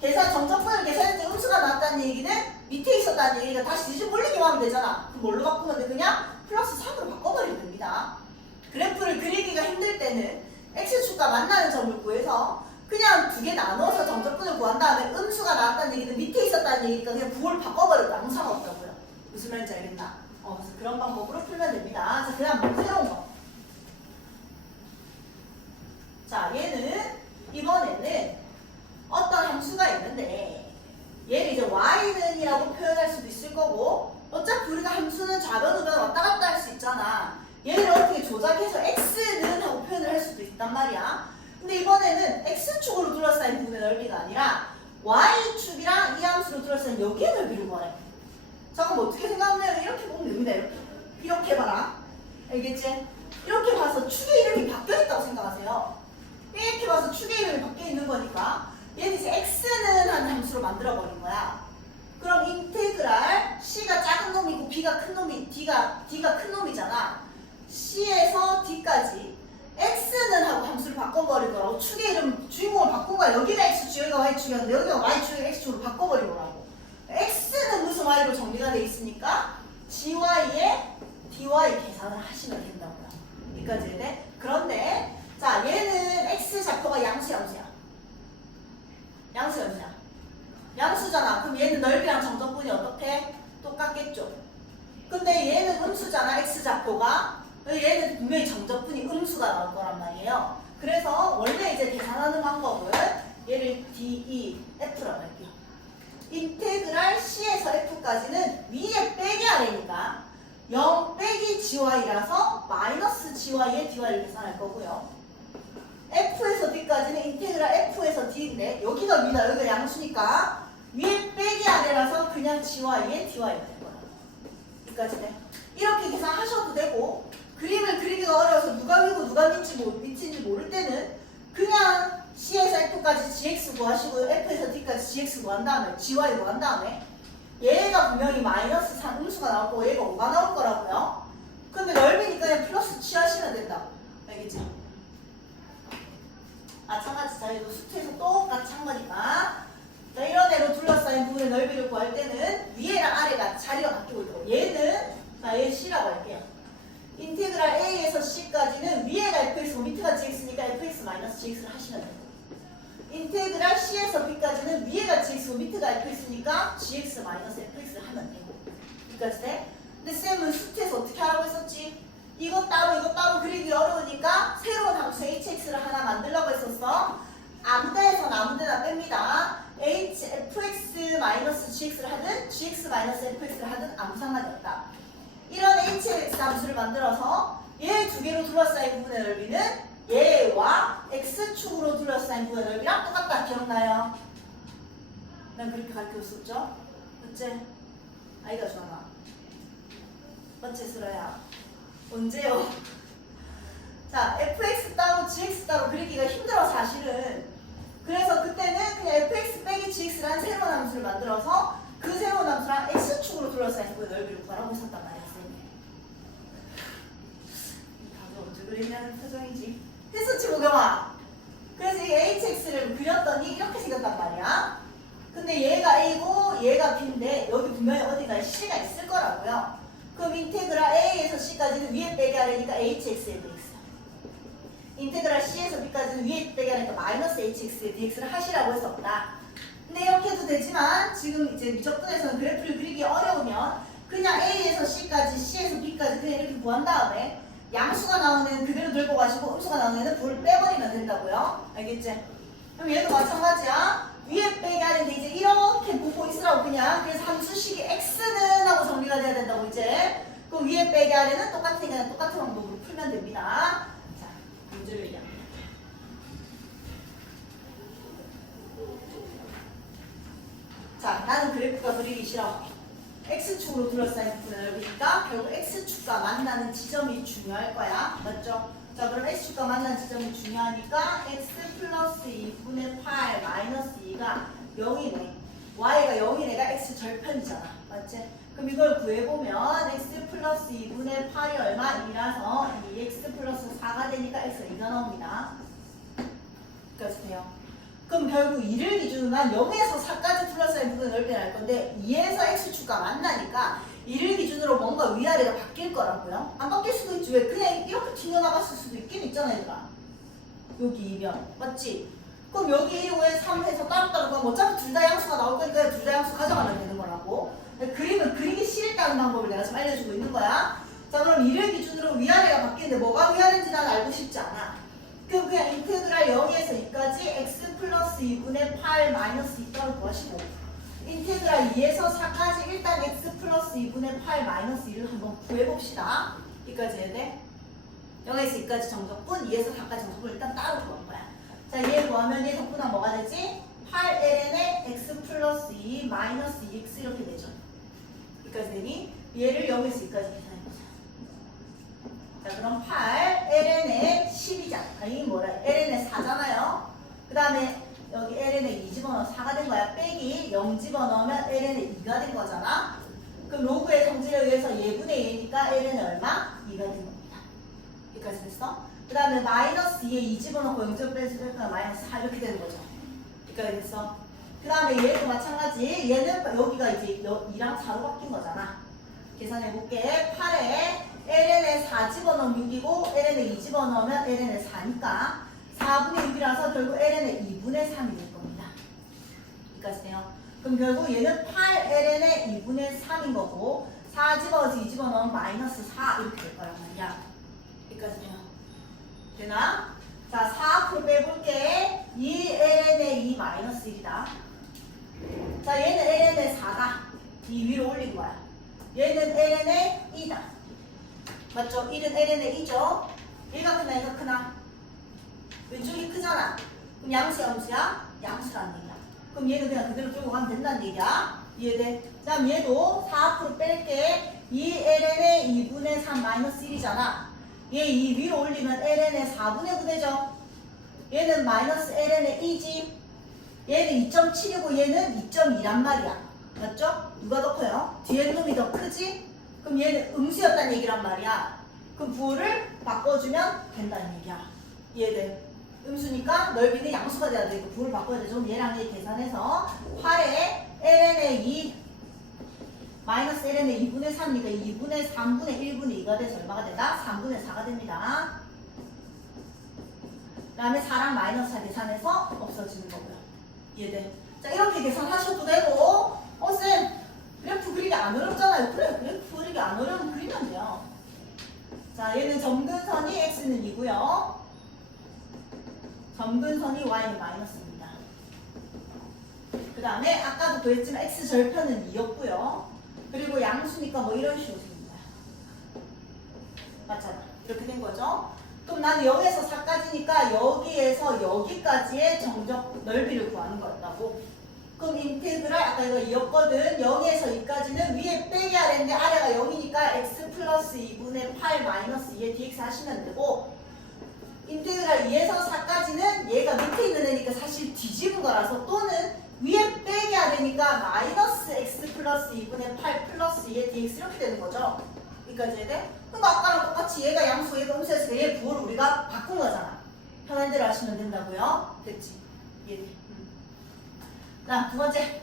계산 정적분을 계산할 때 음수가 나왔다는 얘기는 밑에 있었다는 얘기가 다시 뒤집어 올리기만 하면 되잖아. 그럼 뭘로 바꾸는데 그냥 플러스 3으로 바꿔버리면 됩니다. 그래프를 그리기가 힘들 때는 x축과 만나는 점을 구해서 그냥 두 개 나눠서 정적분을 구한 다음에 음수가 나왔다는 얘기는 밑에 있었다는 얘기니까 그냥 부호를 바꿔버려도 아무 상관없다고요. 무슨 말인지 알겠나? 그래서 그런 방법으로 풀면 됩니다. 자, 그다음 뭐 새로운 거. 자, 얘는 이번에는 어떤 함수가 있는데 얘를 이제 y는이라고 표현할 수도 있을 거고 어차피 우리가 함수는 좌변 우변 왔다 갔다 할 수 있잖아. 얘를 어떻게 조작해서 x는 하고 표현을 할 수도 있단 말이야. 근데 이번에는 x축으로 둘러싸인 부분의 넓이가 아니라 y축이랑 이 함수로 둘러싸인 여기의 넓이를 구하래. 잠깐만 어떻게 생각하면 이렇게 보면 됩니다. 이렇게 봐라. 알겠지? 이렇게 봐서 축의 이름이 바뀌어있다고 생각하세요. 이렇게 봐서 축의 이름이 바뀌어있는 거니까 얘는 이제 x는 한 함수로 만들어버린 거야. 그럼 인테그랄 c가 작은 놈이고 b가 큰 놈이 d가 큰 놈이잖아. c에서 d까지 x는 하고 함수를 바꿔버린 거라고. 축의 이름 주인공을 바꾼 거야. 여기가 x축 여기가 y축이었는데 여기가 y축 x축으로 바꿔버린 거라고. x는 무슨 y로 정리가 돼 있으니까 gy에 dy 계산을 하시면 된다고요. 여기까지 돼? 그런데 자 얘는 x 좌표가 양수 양수야. 양수 양수야. 양수잖아. 그럼 얘는 넓이랑 정적분이 어떻게? 똑같겠죠. 근데 얘는 음수잖아. x 좌표가. 얘는 분명히 정적분이 음수가 나올 거란 말이에요. 그래서 원래 이제 계산하는 방법은 얘를 DEF라고 할게요. 인테그랄 C에서 F까지는 위에 빼기 아래니까 0 빼기 GY라서 마이너스 GY의 DY를 계산할 거고요. F에서 D까지는 인테그랄 F에서 D인데 여기가 위다 여기가 양수니까 위에 빼기 아래라서 그냥 GY의 DY가 될 거야. 여기까지 돼. 이렇게 계산하셔도 되고 그림을 그리기가 어려워서 누가 위고 누가 밑인지 모를 때는 그냥 C에서 F까지 GX 구하시고 F에서 D까지 GX 구한 다음에 GY 구한 다음에 얘가 분명히 마이너스 3 음수가 나올 거고 얘가 5가 나올 거라고요. 근데 넓이니까 그냥 플러스 취하시면 된다고. 알겠지? 마찬가지 자리도 수트에서 똑같이 한 거니까 자, 이런 애로 둘러싸인 부분의 넓이를 구할 때는 위에랑 아래가 자리가 바뀌고 있고 얘는 자, 얘 C라고 할게요. 인테그랄 A에서 C까지는 위에가 fx고 밑에가 gx니까 fx-gx를 하시면 돼요. 인테그랄 C에서 B까지는 위에가 gx고 밑에가 fx니까 gx-fx를 이까지 돼? 근데 쌤은 수트에서 어떻게 하라고 했었지? 이거 따로 그리기 어려우니까 새로운 함수 hx를 하나 만들려고 했었어. 아무 데에서는 아무 데나 뺍니다. fx-gx를 하든 gx-fx를 하든 아무 상관이 없다. 이런 hx 함수를 만들어서 얘 두 개로 둘러싸인 부분의 넓이는 얘와 x축으로 둘러싸인 부분의 넓이랑 똑같다. 기억나요? 난 그렇게 가르쳤었죠? 맞지? 아이가 좋아나. 맞지, 수라야? 언제요? 자, fx 따로 gx 따로 그리기가 힘들어 사실은. 그래서 그때는 그냥 fx 빼기 gx라는 새로운 함수를 만들어서 그 새로운 함수랑 x축으로 둘러싸인 그 넓이를 구하라고 했었단 말이야, 쌤이. 다들 언제 그랬냐는 표정이지. 했었지, 보경아? 그래서 이 hx를 그렸더니 이렇게 생겼단 말이야. 근데 얘가 a고 얘가 b인데 여기 분명히 어디가 c가 있을 거라고요. 그럼 인테그랄 a에서 c까지는 위에 빼기 하려니까 hx에 dx. 인테그랄 c에서 b까지는 위에 빼기 하니까 마이너스 hx에 dx를 하시라고 했었다. 근데 이렇게 해도 되지만 지금 이제 미적분에서는 그래프를 그리기 어려우면 그냥 a에서 c까지, c에서 b까지 그냥 이렇게 구한 다음에 양수가 나오는 애는 그대로 들고 가시고 음수가 나오는 애는 부를 빼버리면 된다고요. 알겠지? 그럼 얘도 마찬가지야. 위에 빼기 하는데 이제 이렇게 보고 있으라고 그냥. 그래서 함수식이 x는 하고 정리가 돼야 된다고 이제. 그럼 위에 빼기 하려는 똑같으니까 똑같은 방법으로 풀면 됩니다. 자, 문제를 얘기합니다. 자, 나는 그래프가 그리기 싫어. x축으로 둘러싸인 부분의 넓이니까 결국 x축과 만나는 지점이 중요할 거야. 맞죠? 자, 그럼 x축과 만나는 지점이 중요하니까 x 플러스 2분의 8 마이너스 2가 0이네. y가 0인 애가 x 절편이잖아. 맞지? 그럼 이걸 구해보면 x 플러스 2분의 8이 얼마? 2라서 2x 플러스 4가 되니까 x가 2가 나옵니다. 여기까지 돼요. 그럼 결국 2를 기준으로 한 0에서 4까지 둘러싸인 부분의 넓이를 알 건데 2에서 x축과 만나니까 2를 기준으로 뭔가 위아래가 바뀔 거라고요. 안 바뀔 수도 있지. 왜? 그냥 이렇게 튕겨나갔을 수도 있긴 있잖아, 얘들아. 여기 2면. 맞지? 그럼 여기 1, 5에 3 해서 따로따로 그럼 어차피 둘 다 양수가 나올 거니까 둘 다 양수 가져가면 되는 거라고. 그림을 그리기 싫다는 방법을 내가 지금 알려주고 있는 거야. 자, 그럼 2를 기준으로 위아래가 바뀌는데 뭐가 위아래인지 난 알고 싶지 않아. 그럼 그냥 인테그랄 0에서 2까지 x 플러스 2분의 8 마이너스 2따로 구하시고 인테그랄 2에서 4까지 일단 x 플러스 2분의 8 마이너스 2를 한번 구해봅시다. 여기까지 해야 돼. 0에서 2까지 정적분, 2에서 4까지 정적분 일단 따로 구할 거야. 자, 얘 구하면 얘 적분하면 뭐가 되지? 8ln에 x 플러스 2 마이너스 2x 이렇게 되죠. 여기까지 되니 얘를 0에서 2까지 계산해보자. 자, 그럼 8 ln에 10이잖아. 아니 뭐라 ln에 4잖아요. 그 다음에 여기 ln에 2 집어넣어 4가 된 거야. 빼기 0 집어넣으면 ln에 2가 된 거잖아. 그럼 로그의 성질에 의해서 예분의 a니까 ln에 얼마? 2가 된 겁니다. 여기까지 됐어? 그 다음에 마이너스 2에 2 집어넣고 0 집어넣으니까 마이너스 4 이렇게 되는 거죠. 여기까지 됐어? 그 다음에 얘도 마찬가지. 얘는 여기가 이제 2랑 4로 바뀐 거잖아. 계산해볼게. 8에 ln에 4 집어넣으면 6이고 ln에 2 집어넣으면 ln에 4니까 4분의 6이라서 결국 ln에 2분의 3이 될 겁니다. 여기까지 돼요. 그럼 결국 얘는 8ln에 2분의 3인 거고 4 집어넣어서 2 집어넣으면 마이너스 4 이렇게 될 거란 말이야. 여기까지 돼요. 되나? 자, 4 앞으로 빼볼게. 2ln에 2 마이너스 1이다. 자, 얘는 ln에 4다. 이 위로 올린 거야. 얘는 ln에 2다. 맞죠? 1은 ln에 2죠? 얘가 크나 얘가 크나? 왼쪽이 크잖아. 그럼 양수야 음수야? 양수라는 얘기야. 그럼 얘는 그냥 그대로 끌고 가면 된다는 얘기야. 이해돼? 그 다음 얘도 4 앞으로 뺄게. 2ln에 2분의 3 마이너스 1이잖아. 얘 이 위로 올리면 ln에 4분의 9 되죠? 얘는 마이너스 ln에 2지? 얘는 2.7이고 얘는 2.2란 말이야. 맞죠? 누가 더 커요? 뒤에 놈이 더 크지? 그럼 얘는 음수였다는 얘기란 말이야. 그럼 부호를 바꿔주면 된다는 얘기야. 이해돼? 음수니까 넓이는 양수가 돼야 되고 부호를 바꿔야 되죠. 그럼 얘랑 얘 계산해서 8에 ln에 2 마이너스 ln에 2분의 3이니까 2분의 3분의 1분의 2가 돼서 얼마가 된다? 3분의 4가 됩니다. 그 다음에 4랑 마이너스 4 계산해서 없어지는 거고요. 이해돼? 자, 이렇게 계산하셔도 되고 쌤 그래프 그리기 안 어렵잖아요. 그래, 그래프 그리기 안 어려우면 그리면 돼요. 자, 얘는 점근선이 x는 2고요. 점근선이 y는 마이너스입니다. 그 다음에 아까도 그랬지만 x 절편은 2였고요. 그리고 양수니까 뭐 이런 식으로 생깁니다. 맞잖아. 이렇게 된 거죠. 그럼 나는 0에서 4까지니까 여기에서 여기까지의 정적 넓이를 구하는 거였다고. 그럼 인테그랄 아까 이거 2였거든. 0에서 2까지는 위에 빼기 아래인데 아래가 0이니까 x 플러스 2분의 8 마이너스 2의 dx 하시면 되고, 인테그랄 2에서 4까지는 얘가 밑에 있는 애니까 사실 뒤집은 거라서, 또는 위에 빼기 아래니까 마이너스 x 플러스 2분의 8 플러스 2의 dx 이렇게 되는 거죠. 여기까지 해야 돼? 그러니까 아까랑 똑같이 얘가 양수, 얘가 음수에서 얘 부호를 우리가 바꾼 거잖아. 편한 대로 하시면 된다고요. 됐지? 이해돼? 자, 두 번째.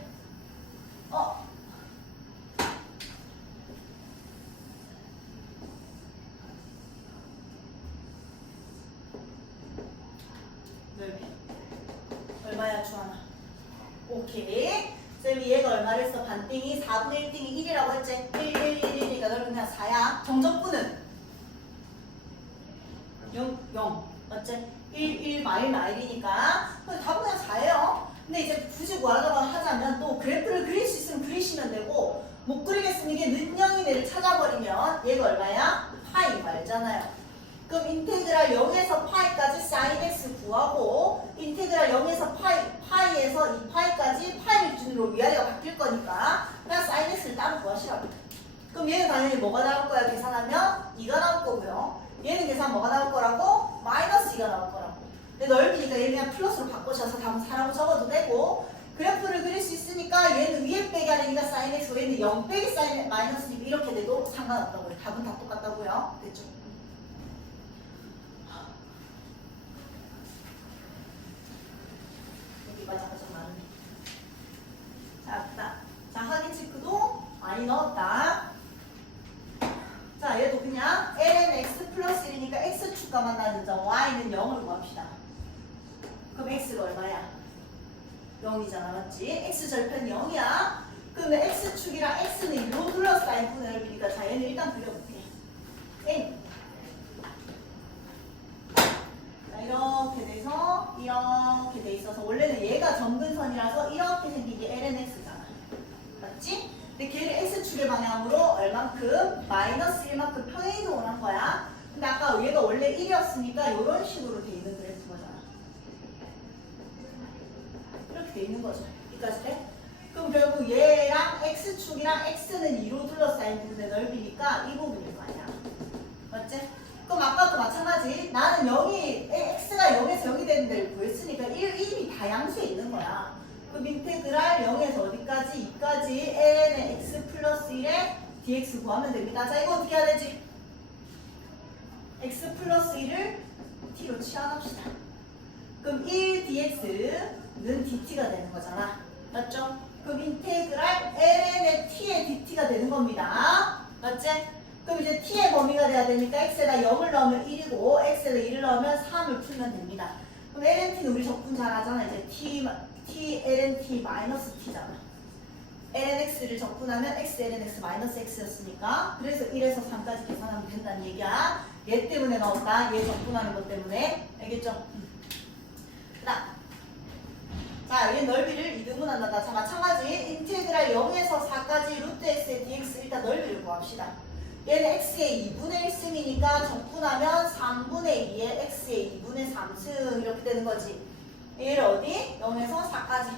넓이. 얼마야, 주하나? 오케이. 쌤이 얘가 얼마를 했어? 반띵이 4분의 1띵이 1이라고 했지? 1, 1, 1이니까 넓은 그냥 4야. 정적분은? 0, 0. 맞지? 1, 1, 마일이니까. 답은 그냥 4예요. 근데 이제 굳이 구하자고 하자면 또 그래프를 그릴 수 있으면 그리시면 되고, 못 그리겠으면 이게 는영인 애를 찾아버리면 얘가 얼마야? 파이 말잖아요. 그럼 인테그랄 0에서 파이까지 sin x 구하고, 인테그랄 0에서 파이에서 2파이까지 파이를 기준으로 위아래가 바뀔 거니까 그냥 sin x를 따로 구하시라고. 그럼 얘는 당연히 뭐가 나올 거야? 계산하면 2가 나올 거고요. 얘는 계산 뭐가 나올 거라고? 마이너스 2가 나올 거라고. 근데 넓이니까 얘는 그냥 플러스로 바꾸셔서 답은 4라고 적어도 되고, 그래프를 그릴 수 있으니까 얘는 위에 빼기 아래니까 sin x고, 얘는 0 빼기 sin 마이너스 2 이렇게 돼도 상관없다고요. 답은 다 똑같다고요. 됐죠? 여기 맞아 많네. 자, 확인 체크도 많이 넣었다. 자, 얘도 그냥 ln x 플러스 1이니까 x축과 만나는 점 y는 0을 구합시다. 그럼 x가 얼마야? 0이잖아, 맞지? x절편 0이야. 그러면 x축이랑 x는 1로 둘러싸인 분의 넓이니까, 자, 얘는 일단 그려볼게. n. 자, 이렇게 돼서 이렇게 돼 있어서, 원래는 얘가 점근선이라서 이렇게 생긴 게 ln x잖아. 맞지? 근데 걔를 x축의 방향으로 얼만큼? 마이너스 1만큼 평행이동을 한 거야. 근데 아까 얘가 원래 1이었으니까 이런 식으로 돼 있는 그래프 거잖아. 이렇게 돼 있는 거죠. 여기까지 돼? 그럼 결국 얘랑 x축이랑 x는 2로 둘러싸인 부분의 넓이니까 이 부분일 거 아니야. 맞지? 그럼 아까도 마찬가지. 나는 0이, x가 0에서 0이 되는 데를 구했으니까 1이 다 양수에 있는 거야. 그럼 인테그랄 0에서 어디까지? 2까지 ln의 x 플러스 1에 dx 구하면 됩니다. 자, 이거 어떻게 해야 되지? x 플러스 1을 t로 치환합시다. 그럼 1 dx는 dt가 되는 거잖아. 맞죠? 그럼 인테그랄 ln의 t의 dt가 되는 겁니다. 맞지? 그럼 이제 t의 범위가 돼야 되니까 x에다 0을 넣으면 1이고 x에다 1을 넣으면 3을 풀면 됩니다. 그럼 lnt는 우리 적분 잘 하잖아. 이제 t ln t 마이너스 t잖아. ln x를 적분하면 x ln x 마이너스 x였으니까, 그래서 1에서 3까지 계산하면 된다는 얘기야. 얘 때문에 나온다. 얘 적분하는 것 때문에. 알겠죠? 그다음, 자, 얘 넓이를 2등분한다. 자, 마찬가지 인테그랄 0에서 4까지 루트 x의 dx 일단 넓이를 구합시다. 얘는 x의 2분의 1승이니까 적분하면 3분의 2의 x의 2분의 3승 이렇게 되는 거지. 얘를 어디? 0에서 4까지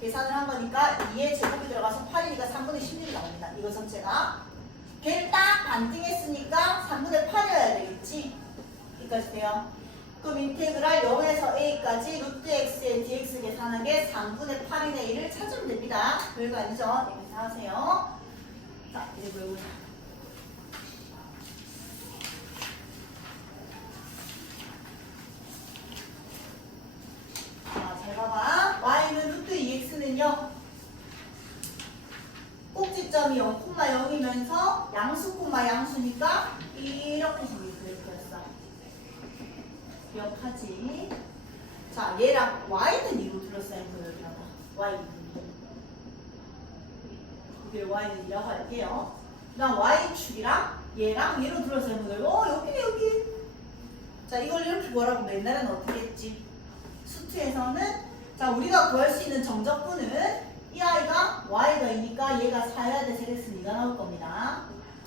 계산을 한 거니까 2의 제곱이 들어가서 8이니까 3분의 16이 나옵니다. 이거 전체가. 걔를 딱 반등했으니까 3분의 8이어야 되겠지? 여기까지 돼요. 그럼 인테그랄 0에서 a까지 루트 x의 dx 계산한 게 3분의 8인의 1을 찾으면 됩니다. 별거 아니죠? 네, 계산하세요. 자, 이제 보여보자. 잘 봐봐. y는 루트 2x는요. 꼭지점이 0,0이면서 양수, 양수니까 이렇게 생긴 그래프였어. 기억하지? 자, 얘랑 y는 2로 둘러싸인 그래프라고. y 여기를 y는 2라고 할게요. 그 다음 y축이랑 얘랑 얘로 둘러싸인 분을 여기네 여기. 자 이걸 이렇게 뭐라고 맨날은 어떻게 했지? 수트에서는 자 우리가 구할 수 있는 정적분은 이 아이가 y가 2니까 얘가 4여야 돼 세겠으니 2가 나올 겁니다.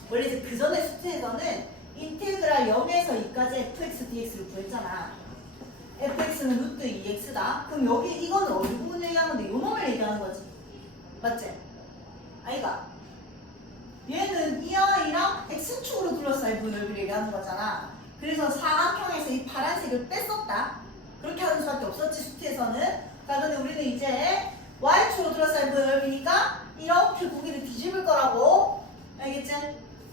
원래 이제 그 전에 수트에서는 인테그랄 0에서 2까지 fx dx를 구했잖아. fx는 루트 2x다. 그럼 여기 이거는 어디 부분을 얘기하는데 요 놈을 얘기하는 거지. 맞지? 아이가 얘는 이 아이랑 x축으로 둘러싸인 분을 얘기하는 거잖아. 그래서 사각형에서 이 파란색을 뺐었다. 그렇게 하는 수밖에 없었지 수트에서는. 자 근데 우리는 이제 y축으로 둘러싸인 분의 넓이니까 이렇게 고기를 뒤집을 거라고. 알겠지?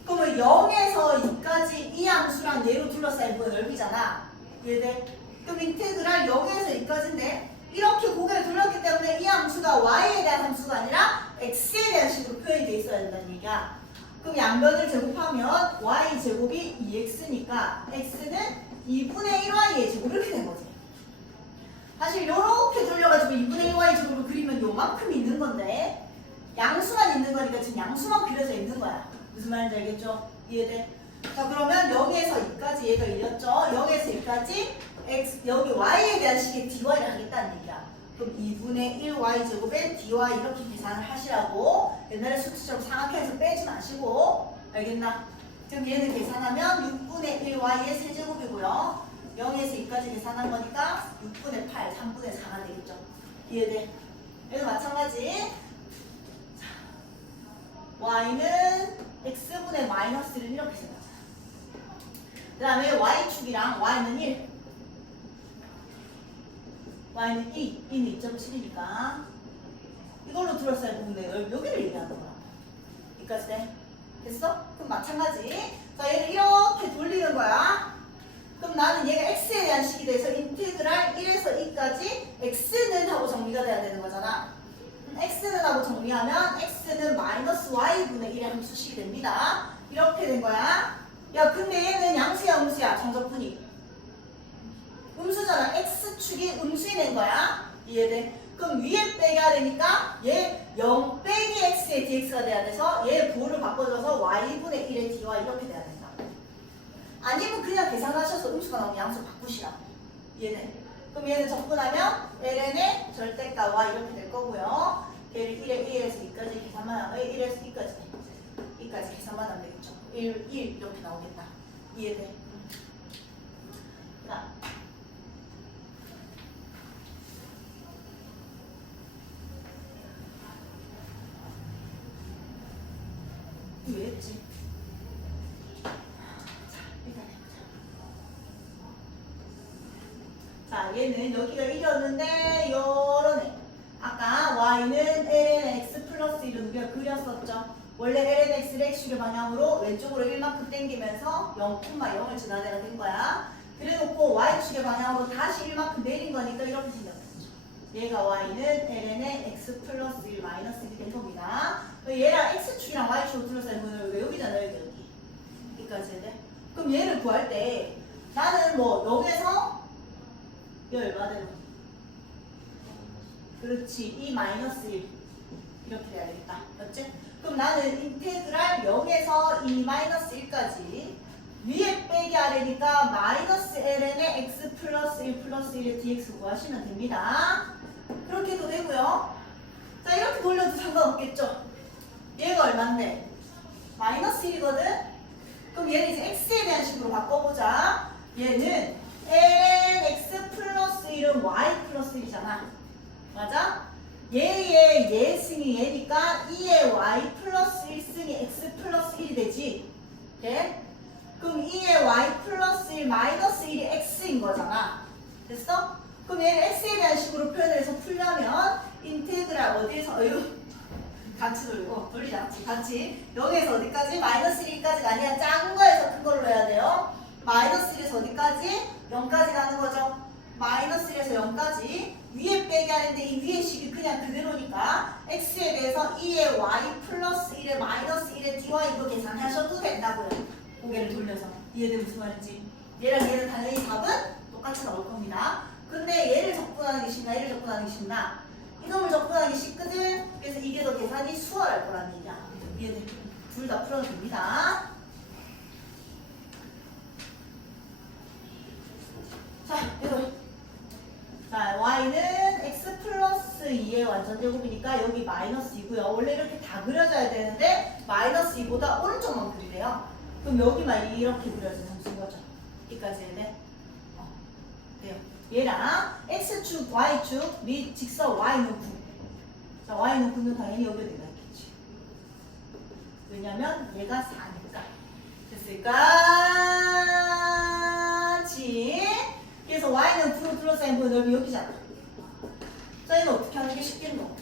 그러면 0에서 2까지 이 함수랑 얘로 둘러싸인 분의 넓이잖아. 이해돼? 그럼 인테그랄 0에서 2까지인데 이렇게 고개를 돌렸기 때문에 이 함수가 y에 대한 함수가 아니라 x에 대한 식으로 표현이 돼 있어야 된다는 얘기야. 그럼 양변을 제곱하면 y 제곱이 2x니까 x는 2분의 1y의 제곱 이렇게 된 거지. 사실 이렇게 돌려가지고 2분의 1y 제곱을 그리면 요만큼 있는 건데 양수만 있는 거니까 지금 양수만 그려져 있는 거야. 무슨 말인지 알겠죠? 이해돼? 자 그러면 0에서 2까지 얘가 1이었죠? 0에서 2까지 x, 여기 y에 대한 식의 dy를 하겠다는 얘기야. 그럼 2분의 1y 제곱에 dy 이렇게 계산을 하시라고. 옛날에 수치처럼 삼각형에서 빼지 마시고. 알겠나? 그럼 얘는 계산하면 6분의 1y의 세제곱이고요. 0에서 2까지 계산한 거니까 6분의 8, 3분의 4가 되겠죠. 이해돼? 얘도 마찬가지. 자, y는 x분의 마이너스를 이렇게 생각하자. 그 다음에 y축이랑 y는 1. y는 2, 2는 2.7이니까 이걸로 둘러싸인 부분의 여기를 얘기하는 거야. 여기까지 돼? 됐어? 그럼 마찬가지. 자 얘를 이렇게 돌리는 거야. 그럼 나는 얘가 x에 대한 식이 돼서 인테그랄 1에서 2까지 x는 하고 정리가 돼야 되는 거잖아. x는 하고 정리하면 x는 마이너스 y분의 1의 함수식이 됩니다. 이렇게 된 거야. 야 근데 얘는 양수야 음수야 정적분이 음수잖아. x축이 음수이 된 거야. 이해돼? 그럼 위에 빼야 되니까 얘 0 빼기 x의 dx가 돼야 돼서 얘 부호를 바꿔줘서 y분의 1의 dy 이렇게 돼야 된다. 아니면 그냥 계산하셔서 음수가 나오면 양수 바꾸시라. 이해돼? 그럼 얘는 적분하면 ln의 절대값 y 이렇게 될 거고요. 얘를 1에서 2까지 계산만 하면 1에서 2까지 계산만 하면 되겠죠. 1 이렇게 나오겠다. 이해돼? 자. 왜 했지? 자, 일단 해보자. 자, 얘는 여기가 1이었는데 요런 애. 아까 y는 ln x 플러스 1을 우리가 그렸었죠. 원래 ln x를 x축의 방향으로 왼쪽으로 1만큼 당기면서 0,0을 지나내가 된 거야. 그래놓고 y축의 방향으로 다시 1만큼 내린 거니까 이렇게 생겼었죠. 얘가 y는 ln의 x 플러스 1 마이너스 1이 된 겁니다. 얘랑 x축이랑 y축을 둘러싸인 분을 왜 여기잖아요. 여기. 여기까지 해야 돼. 그럼 얘를 구할 때 나는 뭐 0에서 얘 얼마 되는 거야? 그렇지. 2 마이너스 1 이렇게 돼야 되겠다. 맞지? 그럼 나는 인테그랄 0에서 2 마이너스 1까지 위에 빼기 아래니까 마이너스 ln의 x 플러스 1 플러스 1의 dx 구하시면 됩니다. 그렇게 해도 되고요. 자 이렇게 돌려도 상관없겠죠? 얘가 얼만데? 마이너스 1이거든? 그럼 얘는 이제 x에 대한 식으로 바꿔보자. 얘는 ln x 플러스 1은 y 플러스 1이잖아. 맞아? 얘의 예승이 얘니까 2의 y 플러스 1승이 x 플러스 1이 되지. 예? 그럼 2의 y 플러스 1 마이너스 1이 x인 거잖아. 됐어? 그럼 얘를 x에 대한 식으로 표현을 해서 풀려면 인테그랄 어디에서 같이 돌리고 돌리자. 같이 여기에서 어디까지? 마이너스 1까지가 아니라 작은 거에서 큰 걸로 해야 돼요. 마이너스 1에서 어디까지? 0까지 가는 거죠. 마이너스 1에서 0까지 위에 빼기 하는데 이 위의 식이 그냥 그대로니까 x에 대해서 2의 y 플러스 1의 마이너스 1의 dy 이거 계산하셔도 된다고요. 고개를 돌려서. 이해돼 무슨 말인지? 얘랑 얘는 당연히 답은 똑같이 나올 겁니다. 근데 얘를 적분하는 게 쉽나 얘를 적분하는 게 쉽나? 이놈을 적분하기 쉽거든. 그래서 이게 더 계산이 수월할 거라는 얘기야. 다 풀어도 됩니다. 자, 이거. 자, y는 x 플러스 2의 완전제곱이니까 여기 마이너스 2고요. 원래 이렇게 다 그려져야 되는데 마이너스 2보다 오른쪽만 그리래요. 그럼 여기만 이렇게 그려진 함수인 거죠. 여기까지 해야 돼. 돼요. 얘랑 x축, y축, 및 직선 y는 9. 자, y는 9는 당연히 여기에 들어있겠지. 왜냐면 얘가 4니까. 됐을까? 지. 그래서 y는 9로 둘러싸인 부분 넓이 여기잖아. 자, 얘는 어떻게 하는 게 쉽겠노?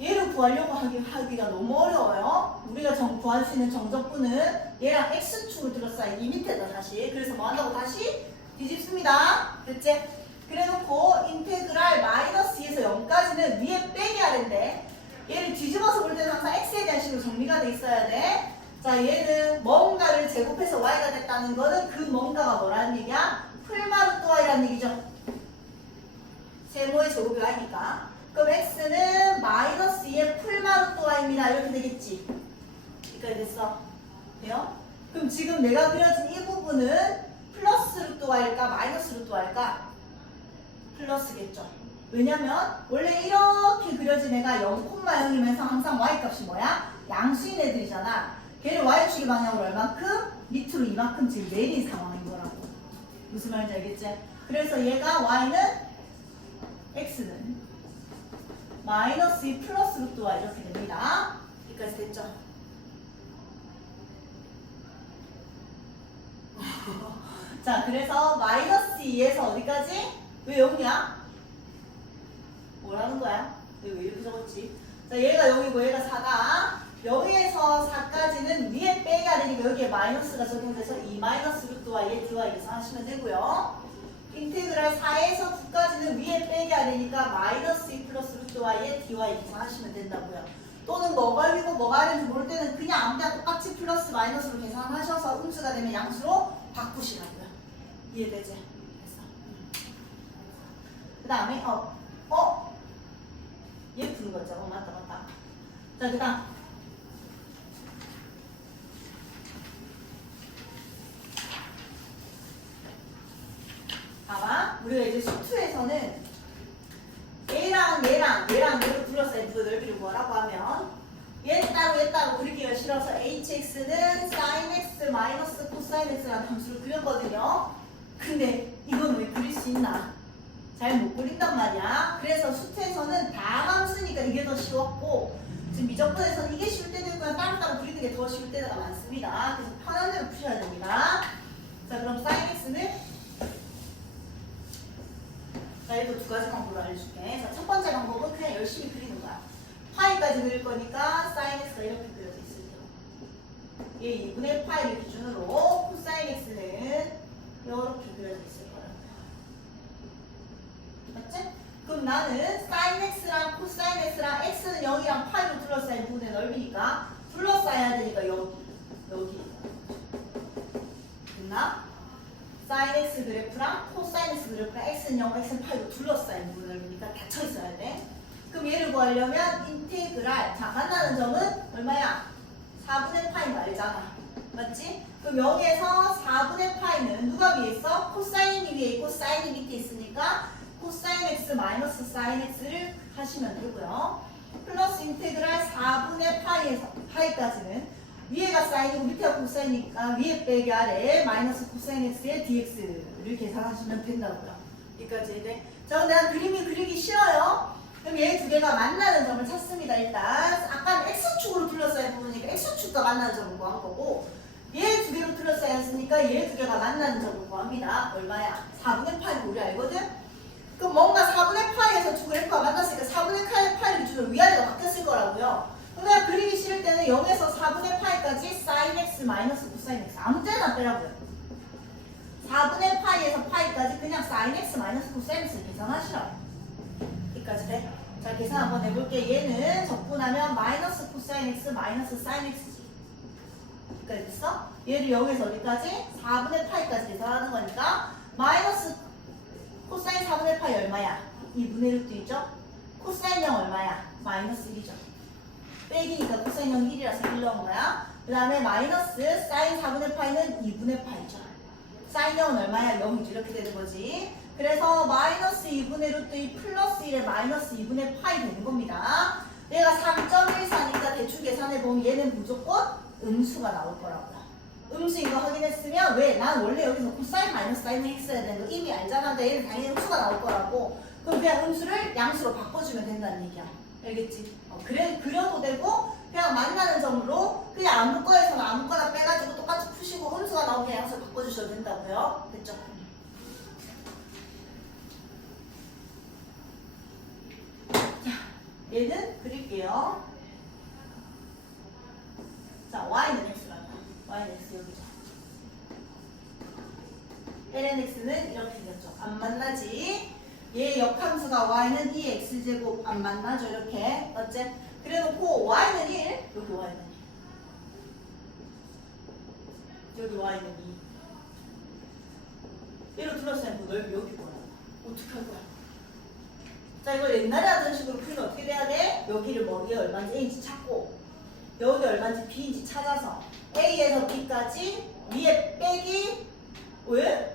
얘를 구하려고 하기가 너무 어려워요. 우리가 구할 수 있는 정적분은 얘랑 x축을 둘러싸인 이 밑에다 다시. 그래서 뭐 한다고 다시 뒤집습니다. 됐지? 그래놓고 인테그랄 마이너스 2에서 0까지는 위에 빼기 하는데 얘를 뒤집어서 볼 때는 항상 x에 대한 식으로 정리가 돼 있어야 돼. 자, 얘는 뭔가를 제곱해서 y가 됐다는 거는 그 뭔가가 뭐라는 얘기야? 풀마루트 y라는 얘기죠. 세모의 제곱이 y니까. 그럼 x는 마이너스 2의 풀마루트 y입니다. 이렇게 되겠지. 여기까지 됐어. 돼요? 그럼 지금 내가 그려진 이 부분은 플러스 루트 y일까 마이너스 루트 y일까? 플러스겠죠. 왜냐면 원래 이렇게 그려진 애가 0,0이면서 항상 y값이 뭐야? 양수인 애들이잖아. 걔를 y축의 방향으로 얼만큼? 밑으로 이만큼 지금 내린 상황인 거라고. 무슨 말인지 알겠지? 그래서 얘가 y는 x는 마이너스 2 플러스 루트 y 이렇게 됩니다. 여기까지 됐죠? 자, 그래서 마이너스 2에서 어디까지? 왜 0이야? 뭐라는 거야? 왜 이렇게 적었지? 자, 얘가 0이고 얘가 4다. 0에서 4까지는 위에 빼기 하려니까 여기에 마이너스가 적용돼서 2 마이너스 루트 y의 dy 계산하시면 되고요. 인테그랄 4에서 9까지는 위에 빼기 하려니까 마이너스 2 플러스 루트 y의 dy 계산하시면 된다고요. 또는 뭐가 이고 뭐가 아닌지 모를 때는 그냥 아무 데나 똑같이 플러스 마이너스로 계산하셔서 음수가 되면 양수로 바꾸시라고요. 이해되지? 됐어. 그 다음에 얘 푸는 거죠. 맞다. 자, 그 다음 봐봐. 우리가 이제 수투에서는 얘를 둘러싸인 그 넓이를 뭐라고 하면 얘 따로 그리기가 싫어서 hx는 sin x 마이너스 코사인 x라는 함수를 그렸거든요. 근데 이건 왜 그릴 수 있나? 잘 못 그린단 말이야. 그래서 수투에서는 다 함수니까 이게 더 쉬웠고 지금 미적분에서는 이게 쉬울 때도 있고 따로따로 그리는 게 더 쉬울 때가 많습니다. 그래서 편한 대로 푸셔야 됩니다. 자, 그럼 sin x는 자, 얘도 두 가지 방법을 알려줄게. 자, 첫 번째 방법은 그냥 열심히 그리는 거야. 파이까지 그릴 거니까 sin x가 이렇게 그려져 있을게요. 얘 2분의 파이를 기준으로 코사인 x는 이렇게 그려져 있을 거야. 맞지? 그럼 나는 sin x랑 코사인 x랑 x는 0이랑 파이로 둘러싸인 부분의 넓이니까 둘러싸야 되니까 여기 됐나? sin x 그래프랑 코사인 x 그래프랑 x는 0, x는 파이로 둘러싸인 부분 넓이니까 닫혀 있어야 돼. 그럼 얘를 구하려면 인테그랄 자, 만나는 점은 얼마야? 4분의 파이인 거 알잖아. 맞지? 그럼 0에서 4분의 파이는 누가 위에 있어? 코사인이 위에 있고 사인이 밑에 있으니까 코사인 x 마이너스 사인 x를 하시면 되고요. 플러스 인테그랄 4분의 파이에서 파이까지는 위에가 사인이고 밑에가 코사인이니까 위에 빼기 아래 마이너스 코사인 x의 dx를 계산하시면 된다고요. 여기까지 해야 돼. 자, 근데 난 그림이 그리기 싫어요. 그럼 얘 두 개가 만나는 점을 찾습니다. 일단 아까는 x축으로 둘러싸인 부분이니까 x축과 만나는 점을 구한 거고 얘 두 개로 둘러싸였으니까 얘 두 개가 만나는 점을 구합니다. 얼마야? 4분의 파이는 우리 알거든? 그럼 뭔가 4분의 파이에서 두 그래프가 만났으니까 4분의 파이 기준으로 위아래가 바뀌었을 거라고요. 그냥 그리기 싫을 때는 0에서 4분의 파이까지 sin x 마이너스 코사인 x 아무 때나 빼라고요. 4분의 파이에서 파이까지 그냥 sin x 마이너스 코사인 x 계산하시라고. 여기까지 돼? 자, 계산 한번 해볼게. 얘는 적분하면 마이너스 코사인 x 마이너스 sin x지. 여기까지 됐어? 얘를 0에서 어디까지? 4분의 파이까지 계산하는 거니까 마이너스 코사인 4분의 파이 얼마야? 2분의 루트 2죠? 코사인 0 얼마야? 마이너스 1이죠. 빼기니까 코사인형 1이라서 1 넣은 거야. 그 다음에 마이너스 사인 4분의 파이는 2분의 파이죠. 사인형은 얼마야? 0이죠. 이렇게 되는 거지. 그래서 마이너스 2분의 루트 2 플러스 1에 마이너스 2분의 파이 되는 겁니다. 얘가 3.14니까 대충 계산해보면 얘는 무조건 음수가 나올 거라고요. 음수인 거 확인했으면 왜? 난 원래 여기서 코사인 마이너스 사인을 했어야 되는 거 이미 알잖아. 근데 얘는 당연히 음수가 나올 거라고. 그럼 그냥 음수를 양수로 바꿔주면 된다는 얘기야. 알겠지? 그려도 되고 그냥 만나는 점으로 그냥 아무 거에서는 아무거나 빼가지고 똑같이 푸시고 음수가 나오게 양수로 바꿔주셔도 된다고요. 됐죠? 자, 얘는 그릴게요. 자, y는 x란다. y는 x 여기죠. ln x는 이렇게 생겼죠. 안 만나지? 얘 역함수가 y는 2x제곱 안 만나죠. 이렇게. 맞지? 그래놓고 y는 1, 여기 y는 2. 여기 y는 2. 얘로 둘러싸인 그 넓이 여기 거야. 어떻게 할 거야? 자, 이걸 옛날에 하던 식으로 풀면 어떻게 돼야 돼? 여기를 뭐 얘 얼마인지 a인지 찾고 여기 얼마인지 b인지 찾아서 a에서 b까지 위에 빼기 왜?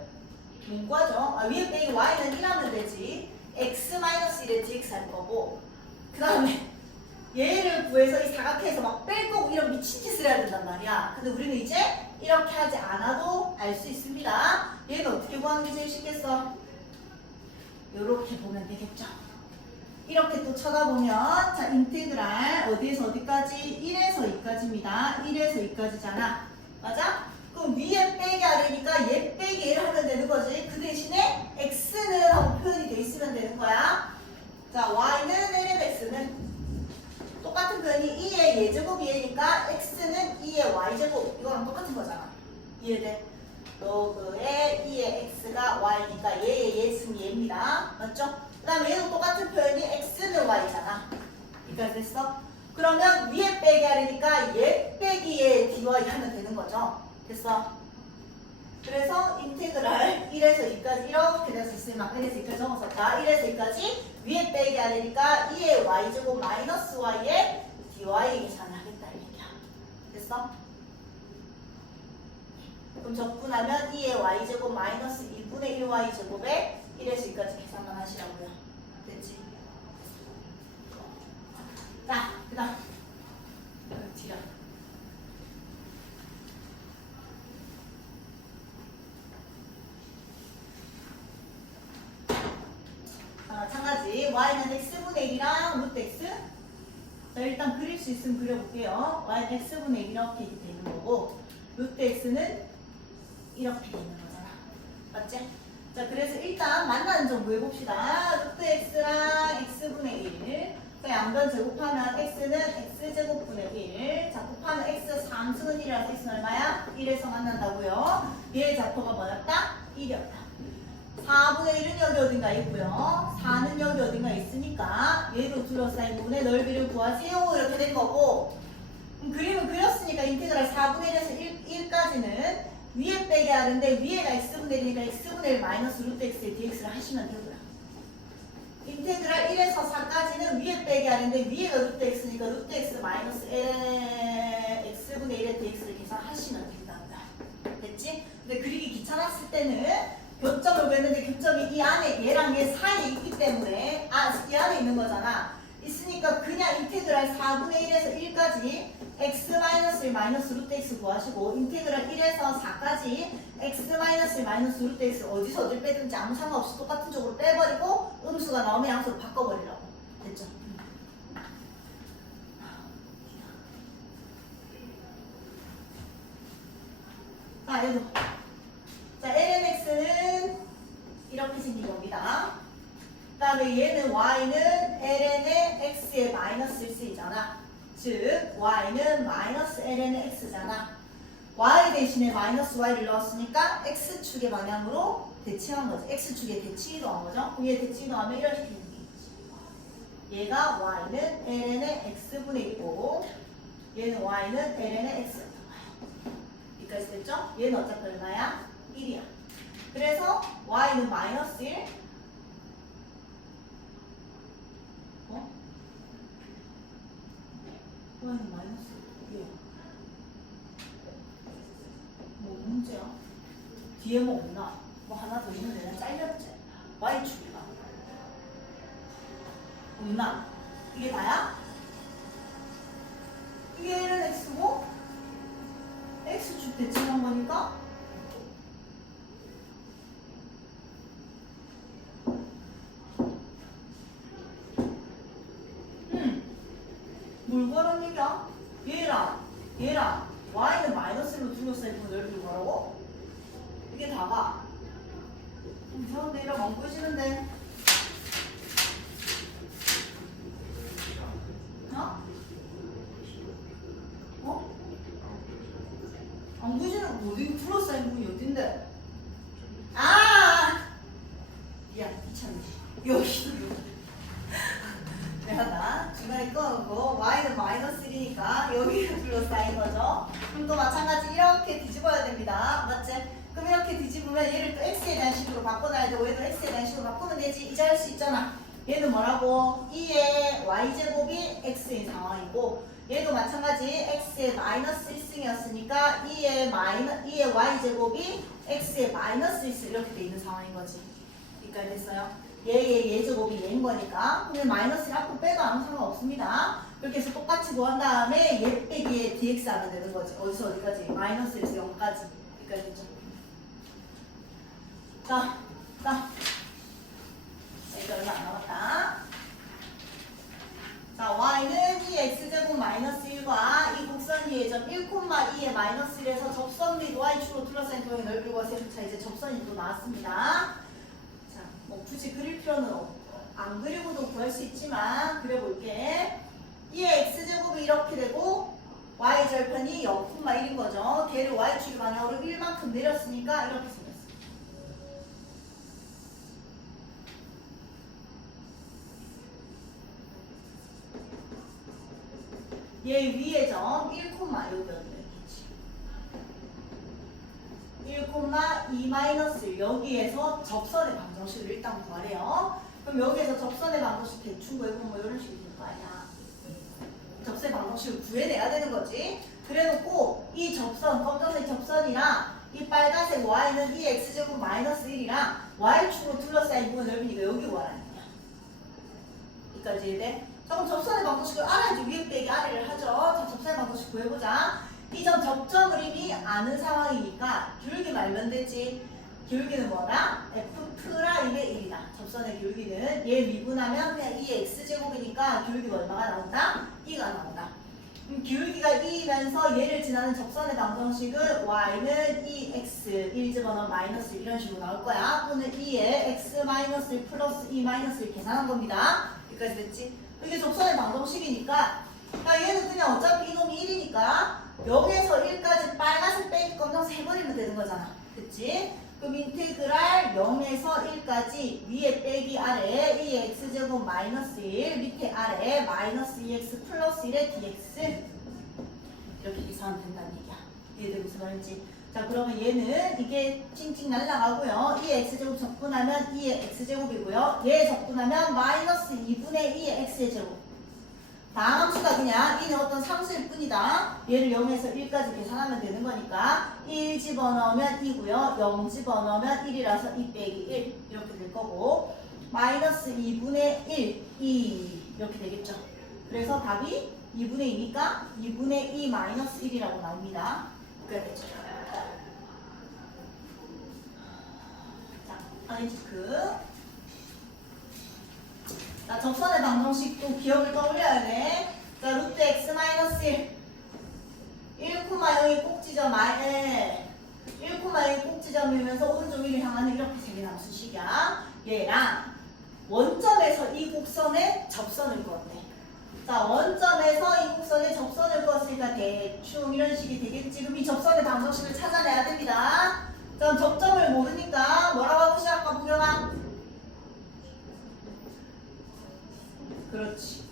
문과죠. 위에 빼기 y는 1하면 되지. x-1에 dx 할 거고 그 다음에 얘를 구해서 이 사각형에서 막 뺄 거고 이런 미친 짓을 해야 된단 말이야. 근데 우리는 이제 이렇게 하지 않아도 알 수 있습니다. 얘는 어떻게 구하는 게 제일 쉽겠어? 이렇게 보면 되겠죠. 이렇게 또 쳐다보면 자 인테그랄 어디에서 어디까지? 1에서 2까지입니다. 1에서 2까지잖아. 맞아? 그럼 위에 빼기 아래니까 얘 빼기 얘를 하면 되는 거지. 그 대신에 x는 하고 표현이 돼 있으면 되는 거야. 자 y는 ln x는 똑같은 표현이 2의 예제곱이 얘니까 x는 2의 y제곱 이거랑 똑같은 거잖아. 이해돼? 로그의 2의 x가 y니까 얘의 예승이 얘입니다. 맞죠? 그 다음에 얘도 똑같은 표현이 x는 y잖아. 여기까지 됐어? 그러면 위에 빼기 아래니까 얘 빼기 얘 dy 하면 되는 거죠. 됐어? 그래서 인테그랄 1에서 2까지 이렇게 될 수 있으면 1에서 2까지 적었었다. 1에서 2까지 위에 빼기 아래니까 2의 y제곱 마이너스 y의 dy 계산을 하겠다 이 얘기야. 됐어? 그럼 적분하면 2의 y제곱 마이너스 2분의 1y제곱에 1에서 2까지 계산만 하시라고요. 됐지? 자, 그 다음 뒤라. 마찬가지 y는 x분의 1이랑 루트 x. 자 일단 그릴 수 있으면 그려볼게요. y는 x분의 1 이렇게 되는 거고 루트 x는 이렇게 되는 거잖아. 맞지? 자 그래서 일단 만나는 점 구해봅시다. 루트 x랑 x분의 1. 자 양변 제곱하면 x는 x제곱분의 1. 자 곱하면 x 3수는 1이라서 x는 얼마야? 1에서 만난다고요. 얘의 좌표가 뭐였다? 1이었다. 4분의 1은 여기 어딘가 있고요. 4는 여기 어딘가 있으니까 얘도 둘러싸인 부분의 넓이를 구하세요. 이렇게 된 거고 그림을 그렸으니까 인테그랄 4분의 1에서 1까지는 위에 빼기 하는데 위에가 x분의 1이니까 x분의 1 마이너스 루트 x의 dx를 하시면 되고요. 인테그랄 1에서 4까지는 위에 빼기 하는데 위에가 루트 x니까 루트 x 마이너스 x분의 1의 dx를 계산하시면 된답니다. 됐지? 근데 그리기 귀찮았을 때는 교점을 구했는데 교점이 이 안에 얘랑 얘 사이에 있기 때문에 이 안에 있는 거잖아. 있으니까 그냥 인테그랄 4분의 1에서 1까지 x-1 마이너스 루트 x 구하시고 인테그랄 1에서 4까지 x-1 마이너스 루트 x 어디서 어딜 빼든지 아무 상관없이 똑같은 쪽으로 빼버리고 음수가 나오면 양수로 바꿔버리라고. 됐죠? 자 얘도 자 ln x는 이렇게 생긴 겁니다. 그 다음에 얘는 y는 ln의 x의 마이너스를 쓰이잖아. 즉 y는 마이너스 ln의 x잖아. y 대신에 마이너스 y를 넣었으니까 x축의 방향으로 대칭한 거지. x축에 대칭 이동한 거죠. 그럼 얘 대칭 이동하면 이렇게 생기겠지. 얘가 y는 ln의 x분의 1이고 얘는 y는 ln의 x였던 거야. 여기까지 됐죠? 얘는 어차피 얼마야? 1이야. 그래서 y는 마이너스 1 y는 마이너스 2야. 뭐 문제야? 뒤에 뭐 없나? 뭐 하나 더 있는데 나 잘렸지? y축이가 없나? 이게 다야? 이게 1은 x고 x축 대칭한 거니까 뭘 걸은 얘기야? 얘랑 y는 마이너스로 둘러싸인 분을 이렇게 뭐라고? 이게 다가 이상한데 이러면 안 보여지는데 어? 어? 안 보여지는 거 어디 둘러싸인 분이 어딘데? 아! 야, 이참에 여기 내가 나 중간에 끊어놓고 y는 마이너스 1이니까 여기를 둘러싸인 거죠. 그럼 또 마찬가지 이렇게 뒤집어야 됩니다. 맞지? 그럼 이렇게 뒤집으면 얘를 또 x에 대한 식으로 바꿔놔야 되고 얘도 x에 대한 식으로 바꾸면 되지. 이제 할 수 있잖아. 얘는 뭐라고? 2의 y제곱이 x인 상황이고 얘도 마찬가지 x의 마이너스 1승이었으니까 2의 y제곱이 x의 마이너스 1승 이렇게 돼 있는 상황인 거지. 여기까지 됐어요? 얘 제곱이 얘인 거니까 그러면 마이너스를 앞으로 빼도 아무 상관없습니다. 그렇게 해서 똑같이 구한 다음에 얘 빼기에 dx 하면 되는 거지. 어디서 어디까지? 마이너스에서 0까지. 여기까지 됐죠? 자, 여기가 얼마 안 남았다. 자, y는 2x제곱 마이너스 1과 이 곡선 위의 점 1,2의 마이너스 1에서 접선 및 y축으로 둘러싸인 도형의 넓이를 구하세요. 자, 이제 접선이 또 나왔습니다. 자, 뭐 굳이 그릴 필요는 없고 안 그리고도 구할 수 있지만 그려볼게. 2의 x제곱이 이렇게 되고 y 절편이 0,1인 거죠. 걔를 y축 방향으로 1만큼 내렸으니까 이렇게 생겼어. 얘 위의 점 1,6이었네. 1,2 마이너스 여기에서 접선의 방정식을 일단 구하래요. 그럼 여기에서 접선의 방정식 대충 구해보면 뭐 이런 식이 될 거 아니야. 접선의 방정식을 구해내야 되는 거지. 그래놓고 이 접선, 검정색 접선이랑 이 빨간색 y는 2x제곱 마이너스 1이랑 y축으로 둘러싸인 부분 넓이니까 여기 구하라는 거야. 여기까지 이해돼? 자, 그럼 접선의 방정식을 알아야지 위에 빼기 아래를 하죠. 자, 접선의 방정식 구해보자. 이 점 접점을 이미 아는 상황이니까 기울기 말면 되지. 기울기는 뭐다? f 프라임의 1이다. 접선의 기울기는 얘 미분하면 그냥 2x제곱이니까 기울기가 얼마가 나온다? 2가 나온다. 기울기가 2이면서 얘를 지나는 접선의 방정식은 y는 2x 1 집어넣으면 마이너스 1 이런 식으로 나올 거야. 또는 2에 x 마이너스 1 플러스 2 마이너스 1 계산한 겁니다. 여기까지 됐지? 이게 접선의 방정식이니까 얘는 그냥 어차피 이놈이 1이니까 여기에서 1까지 빨간색 빼기 검정색 해버리면 되는 거잖아. 그치? 그럼 인테그랄 0에서 1까지 위에 빼기 아래 2x제곱 마이너스 1 밑에 아래 마이너스 2x 플러스 1의 dx 이렇게 계산하면 된다는 얘기야. 이해돼 무슨 말인지. 자, 그러면 얘는 이게 찡찡 날라가고요. 2x제곱 적분하면 2의 x제곱이고요. 얘 적분하면 마이너스 2분의 2의 x의 제곱. 다음 함수가 그냥 이는 어떤 상수일 뿐이다. 얘를 0에서 1까지 계산하면 되는 거니까 1 집어넣으면 2고요. 0 집어넣으면 1이라서 2 빼기 1 이렇게 될 거고 마이너스 2분의 1, 2 이렇게 되겠죠. 그래서 답이 2분의 2니까 2분의 2 마이너스 1이라고 나옵니다. 그래야 되죠. 자, 아이티크 자, 접선의 방정식도 기억을 떠올려야 돼. 자, 루트 x 마이너스 1 1,0이 꼭지점 아래 1,0이 꼭지점이면서 오른쪽 위를 향하는 이렇게 생긴 함수식이야. 얘랑 원점에서 이 곡선에 접선을 그었네. 자, 원점에서 이 곡선에 접선을 그었으니까 대충 이런 식이 되겠지. 그럼 이 접선의 방정식을 찾아내야 됩니다. 그럼 접점을 모르니까 뭐라고 하고 시작할까, 보경아? 그렇지.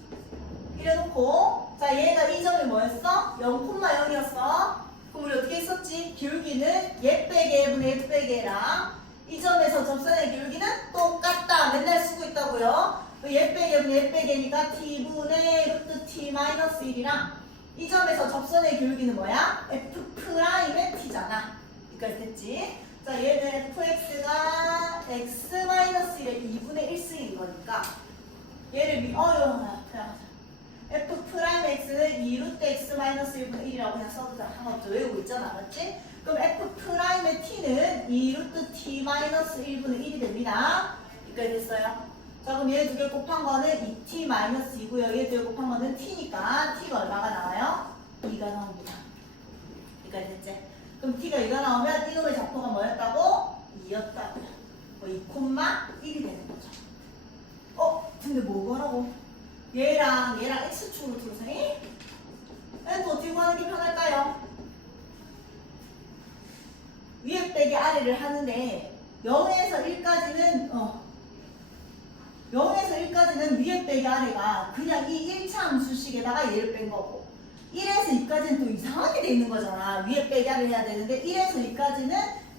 이래놓고 자, 얘가 이 점이 뭐였어? 0,0이었어. 그럼 우리 어떻게 했었지? 기울기는 얘 빼기 얘분의 얘 빼기 얘랑 이 점에서 접선의 기울기는 똑같다. 맨날 쓰고 있다고요. 얘 빼기 얘분의 얘 빼기 얘니까 t분의 루트 t 마이너스 1이랑 이 점에서 접선의 교육이는 뭐야? f 프라임의 t잖아. 여기까지 됐지? 자, 얘는 fx가 x-1의 2분의 1승인 거니까 얘를 그냥 f 프라임 x는 2루트 x-1분의 1이라고 그냥 써도 상관없죠. 외우고 있잖아. 맞지? 그럼 f 프라임의 t는 2루트 t-1분의 1이 됩니다. 여기까지 됐어요. 자, 그럼 얘 두 개 곱한 거는 2t-2고요. 얘 두 개 곱한 거는 t니까 t가 얼마가 나와요? 2가 나옵니다. 여기까지 됐지? 그럼 t가 2가 나오면 이놈의 좌표가 뭐였다고? 2였다고요. 뭐 2,1이 되는 거죠. 근데 뭐라고? 얘랑 x축으로 둘러서 얘는 또 어떻게 구하는 게 편할까요? 위에 빼기 아래를 하는데 0에서 1까지는 위에 빼기 아래가 그냥 이 1차 함수식에다가 얘를 뺀 거고 1에서 2까지는 또 이상하게 돼 있는 거잖아. 위에 빼기 아래 해야 되는데 1에서 2까지는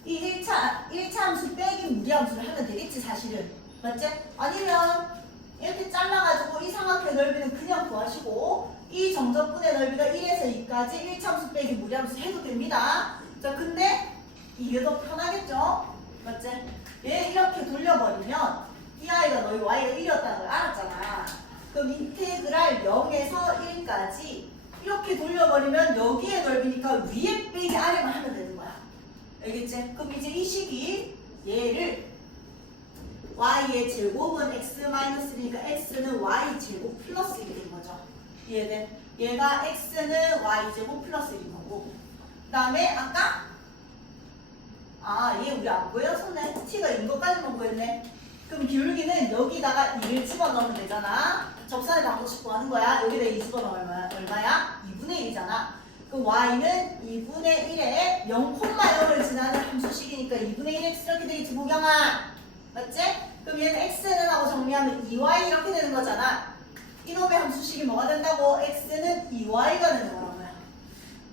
이 1차 함수 빼기 무리함수를 하면 되겠지 사실은. 맞지? 아니면 이렇게 잘라가지고 이 삼각형의 넓이는 그냥 구하시고 이 정적분의 넓이가 1에서 2까지 1차 함수 빼기 무리함수 해도 됩니다. 자, 근데 이게 더 편하겠죠? 맞지? 얘 이렇게 돌려버리면 이 아이가 너희 y가 1이었다는 걸 알았잖아. 그럼 인테그랄 0에서 1까지 이렇게 돌려버리면 여기에 넓이니까 위에 빼기 아래만 하면 되는 거야. 알겠지? 그럼 이제 이 식이 얘를 y의 제곱은 x-1이니까 x는 y 제곱 플러스 1이 된 거죠. 이해돼? 얘가 x는 y 제곱 플러스 1인 거고 그 다음에 아까 얘 우리 안 보였었네. t가 인 것까지만 보였네. 그럼 기울기는 여기다가 2를 집어넣으면 되잖아. 접선의 방정식 구하는 거야. 여기다 2 집어넣으면 얼마야? 2분의 1이잖아. 그럼 y는 2분의 1에 0,0을 지나는 함수식이니까 2분의 1x 이렇게 되겠지, 보경아. 맞지? 그럼 얘는 x는 하고 정리하면 2y 이렇게 되는 거잖아. 이놈의 함수식이 뭐가 된다고? x는 2y가 되는 거란 말이야.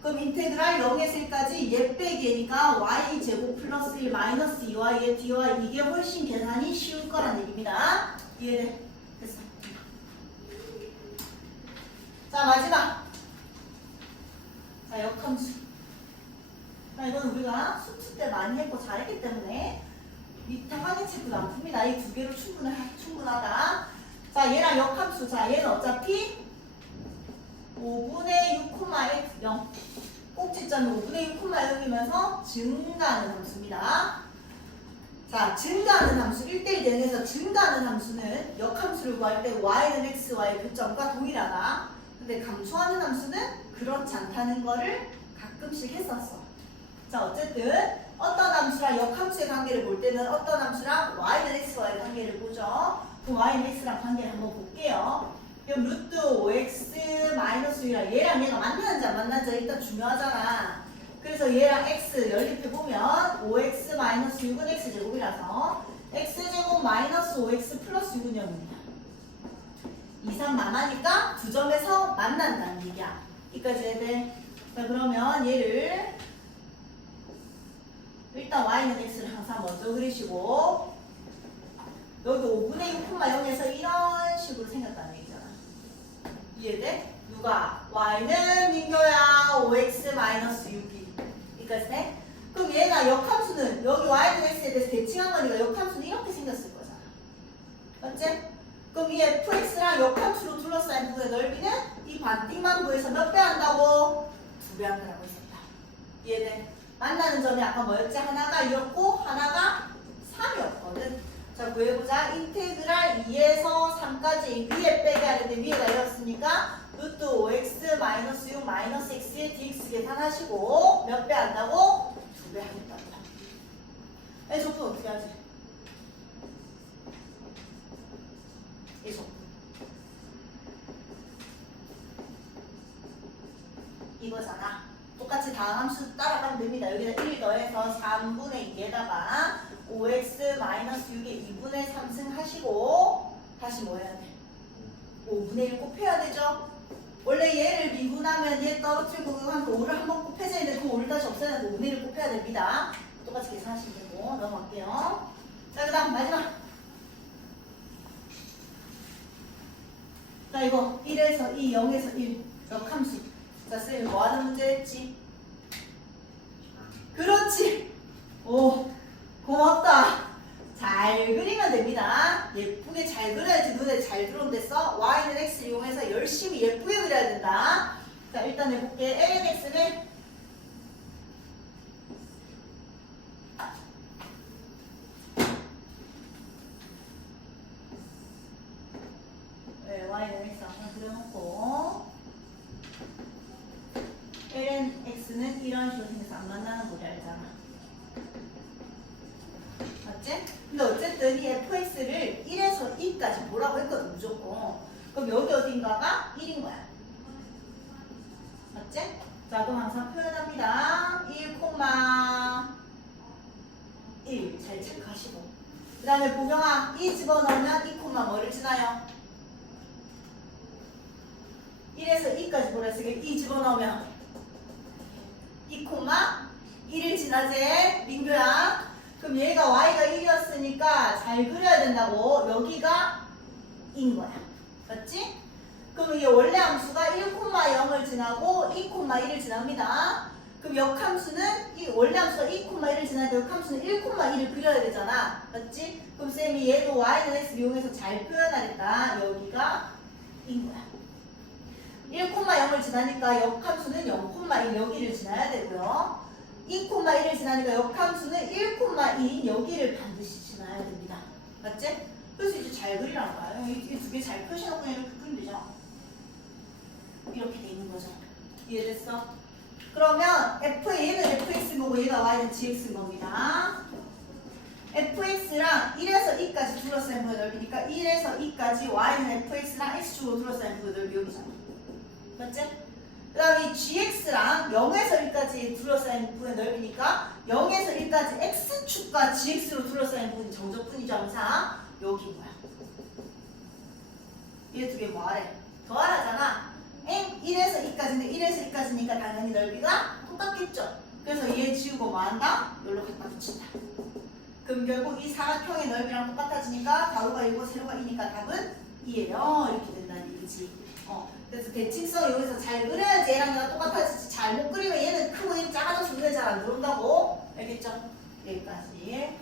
그럼 인테그랄 0에서 1까지 얘 빼기 얘니까 y 제곱 플러스 1 마이너스 2y의 dy 이게 훨씬 계산이 쉬울 거란 얘기입니다. 이해돼? 됐어. 자, 마지막. 자, 역함수. 자, 이건 우리가 수트 때 많이 했고 잘했기 때문에 밑에 확인 체크도 안 풉니다. 이 두 개로 충분하다. 자, 얘랑 역함수. 자, 얘는 어차피 5분의 6,1 0 꼭지점이 5분의 6,0이면서 증가하는 함수입니다. 자, 증가하는 함수 1대1 대응해서 증가하는 함수는 역함수를 구할 때 y는 x, y 교점과 동일하다. 근데 감소하는 함수는 그렇지 않다는 거를 가끔씩 했었어. 자, 어쨌든 어떤 함수랑 역함수의 관계를 볼 때는 어떤 함수랑 y는 x, y 관계를 보죠. 그럼 y는 x랑 관계를 한번 볼게요. 그럼 루트 5x 마이너스 6이랑 얘랑 얘가 만나는지 안 만나는지 일단 중요하잖아. 그래서 얘랑 x 연립해보면 5x 마이너스 6은 x제곱이라서 x제곱 마이너스 5x 플러스 6은 0입니다. 2, 3 만나니까 두 점에서 만난다는 얘기야. 여기까지 해야 돼. 자, 그러면 얘를 일단 y는 x를 항상 먼저 그리시고 여기 5분의 6,0에서 이런 식으로 생겼다는 얘기잖아. 이해돼? 누가? y는 민규야 5x 마이너스 6이 여기까지 돼? 그럼 얘가 역함수는 여기 y는 x에 대해서 대칭한 거니까 역함수는 이렇게 생겼을 거잖아. 맞지? 그럼 이 fx랑 역함수로 둘러싸인 부분의 넓이는 이 반띵만 구해서 몇 배 한다고? 2배 한다고 했었다. 이해돼? 만나는 점이 아까 뭐였지? 하나가 2였고 하나가 3이었거든. 자, 구해보자. 인테그랄 2에서 3까지 위에 빼기 하는데 위에가 이렇으니까 루트 5x 마이너스 6 마이너스 x의 dx 계산하시고 몇 배 한다고? 2배 하겠다고. 이 적분 어떻게 하지? 이 적분. 이거잖아. 똑같이 다음 함수 따라가면 됩니다. 여기다 1 더해서 3분의 2에다가 5x 마이너스 6의 2분의 3승 하시고 다시 뭐 해야 돼? 5분의 1 곱해야 되죠? 원래 얘를 미분하면 얘 떨어뜨리고 한 5를 한번 곱해줘야 되는데 그 5를 다시 없애야 되고 5분의 1을 곱해야 됩니다. 똑같이 계산하시면 되고 넘어갈게요. 자, 그 다음 마지막. 자, 이거 1에서 2, 0에서 1 역함수. 자, 일단 해볼게. lnx는 y는 x 한번 그려놓고 lnx는 이런 식으로 생겨서 안 만나는 거리 알잖아. 맞지? 근데 어쨌든 이 fx를 1에서 2까지 보라고 했거든 무조건. 그럼 여기 어딘가가 1인 거야. 맞지? 자 그럼 항상 표현합니다. 1,1 잘 체크하시고 그 다음에 보경아 이 집어넣으면 2, 뭐를 지나요? 1에서 2까지 보라 했으니까 2 집어넣으면 2, 1을 지나지 민규야. 그럼 얘가 y가 1이었으니까 잘 그려야 된다고. 여기가 2인 거야. 맞지? 그럼 이게 원래 함수가 1,0을 지나고 2,1을 지납니다. 그럼 역함수는 이 원래 함수가 2,1을 지나니까 역함수는 1,1을 그려야 되잖아. 맞지? 그럼 쌤이 얘도 y는 x를 이용해서 잘 표현하겠다. 여기가 2인 거야. 1,0을 지나니까 역함수는 0,1 여기를 지나야 되고요. 2,1을 지나니까 역함수는 1,2인 여기를 반드시 지나야 됩니다. 맞지? 그래서 이제 잘 그리라는 거야. 이 두 개 잘 표시하고 그냥 이렇게 그리면 되죠. 이렇게 돼 있는 거죠. 이해됐어? 그러면 얘는 fx인 거고 얘가 y는 gx인 겁니다. fx랑 1에서 2까지 둘러싸인 부의 넓이니까 1에서 2까지 y는 fx랑 x축으로 둘러싸인 부의 넓이 여기잖아. 맞지? 그 다음에 이 gx랑 0에서 1까지 둘러싸인 부의 넓이니까 0에서 1까지 x축과 gx로 둘러싸인 부분이 정적분이죠 항상. 여기 뭐야? 얘 두 개 뭐하래? 더하라잖아. 1에서 2까지인데 1에서 2까지니까 당연히 넓이가 똑같겠죠. 그래서 얘 지우고 뭐한다? 여기로 갖다 붙인다. 그럼 결국 이 사각형의 넓이랑 똑같아지니까 가로가 1고 세로가 2니까 답은 2예요. 이렇게 된다는 얘기지. 그래서 대칭성 여기서 잘 그려야지 얘랑 얘가 똑같아지지. 잘못 그리면 얘는 크고 얘는 작아져서 눈에 잘 안 들어온다고. 알겠죠? 여기까지.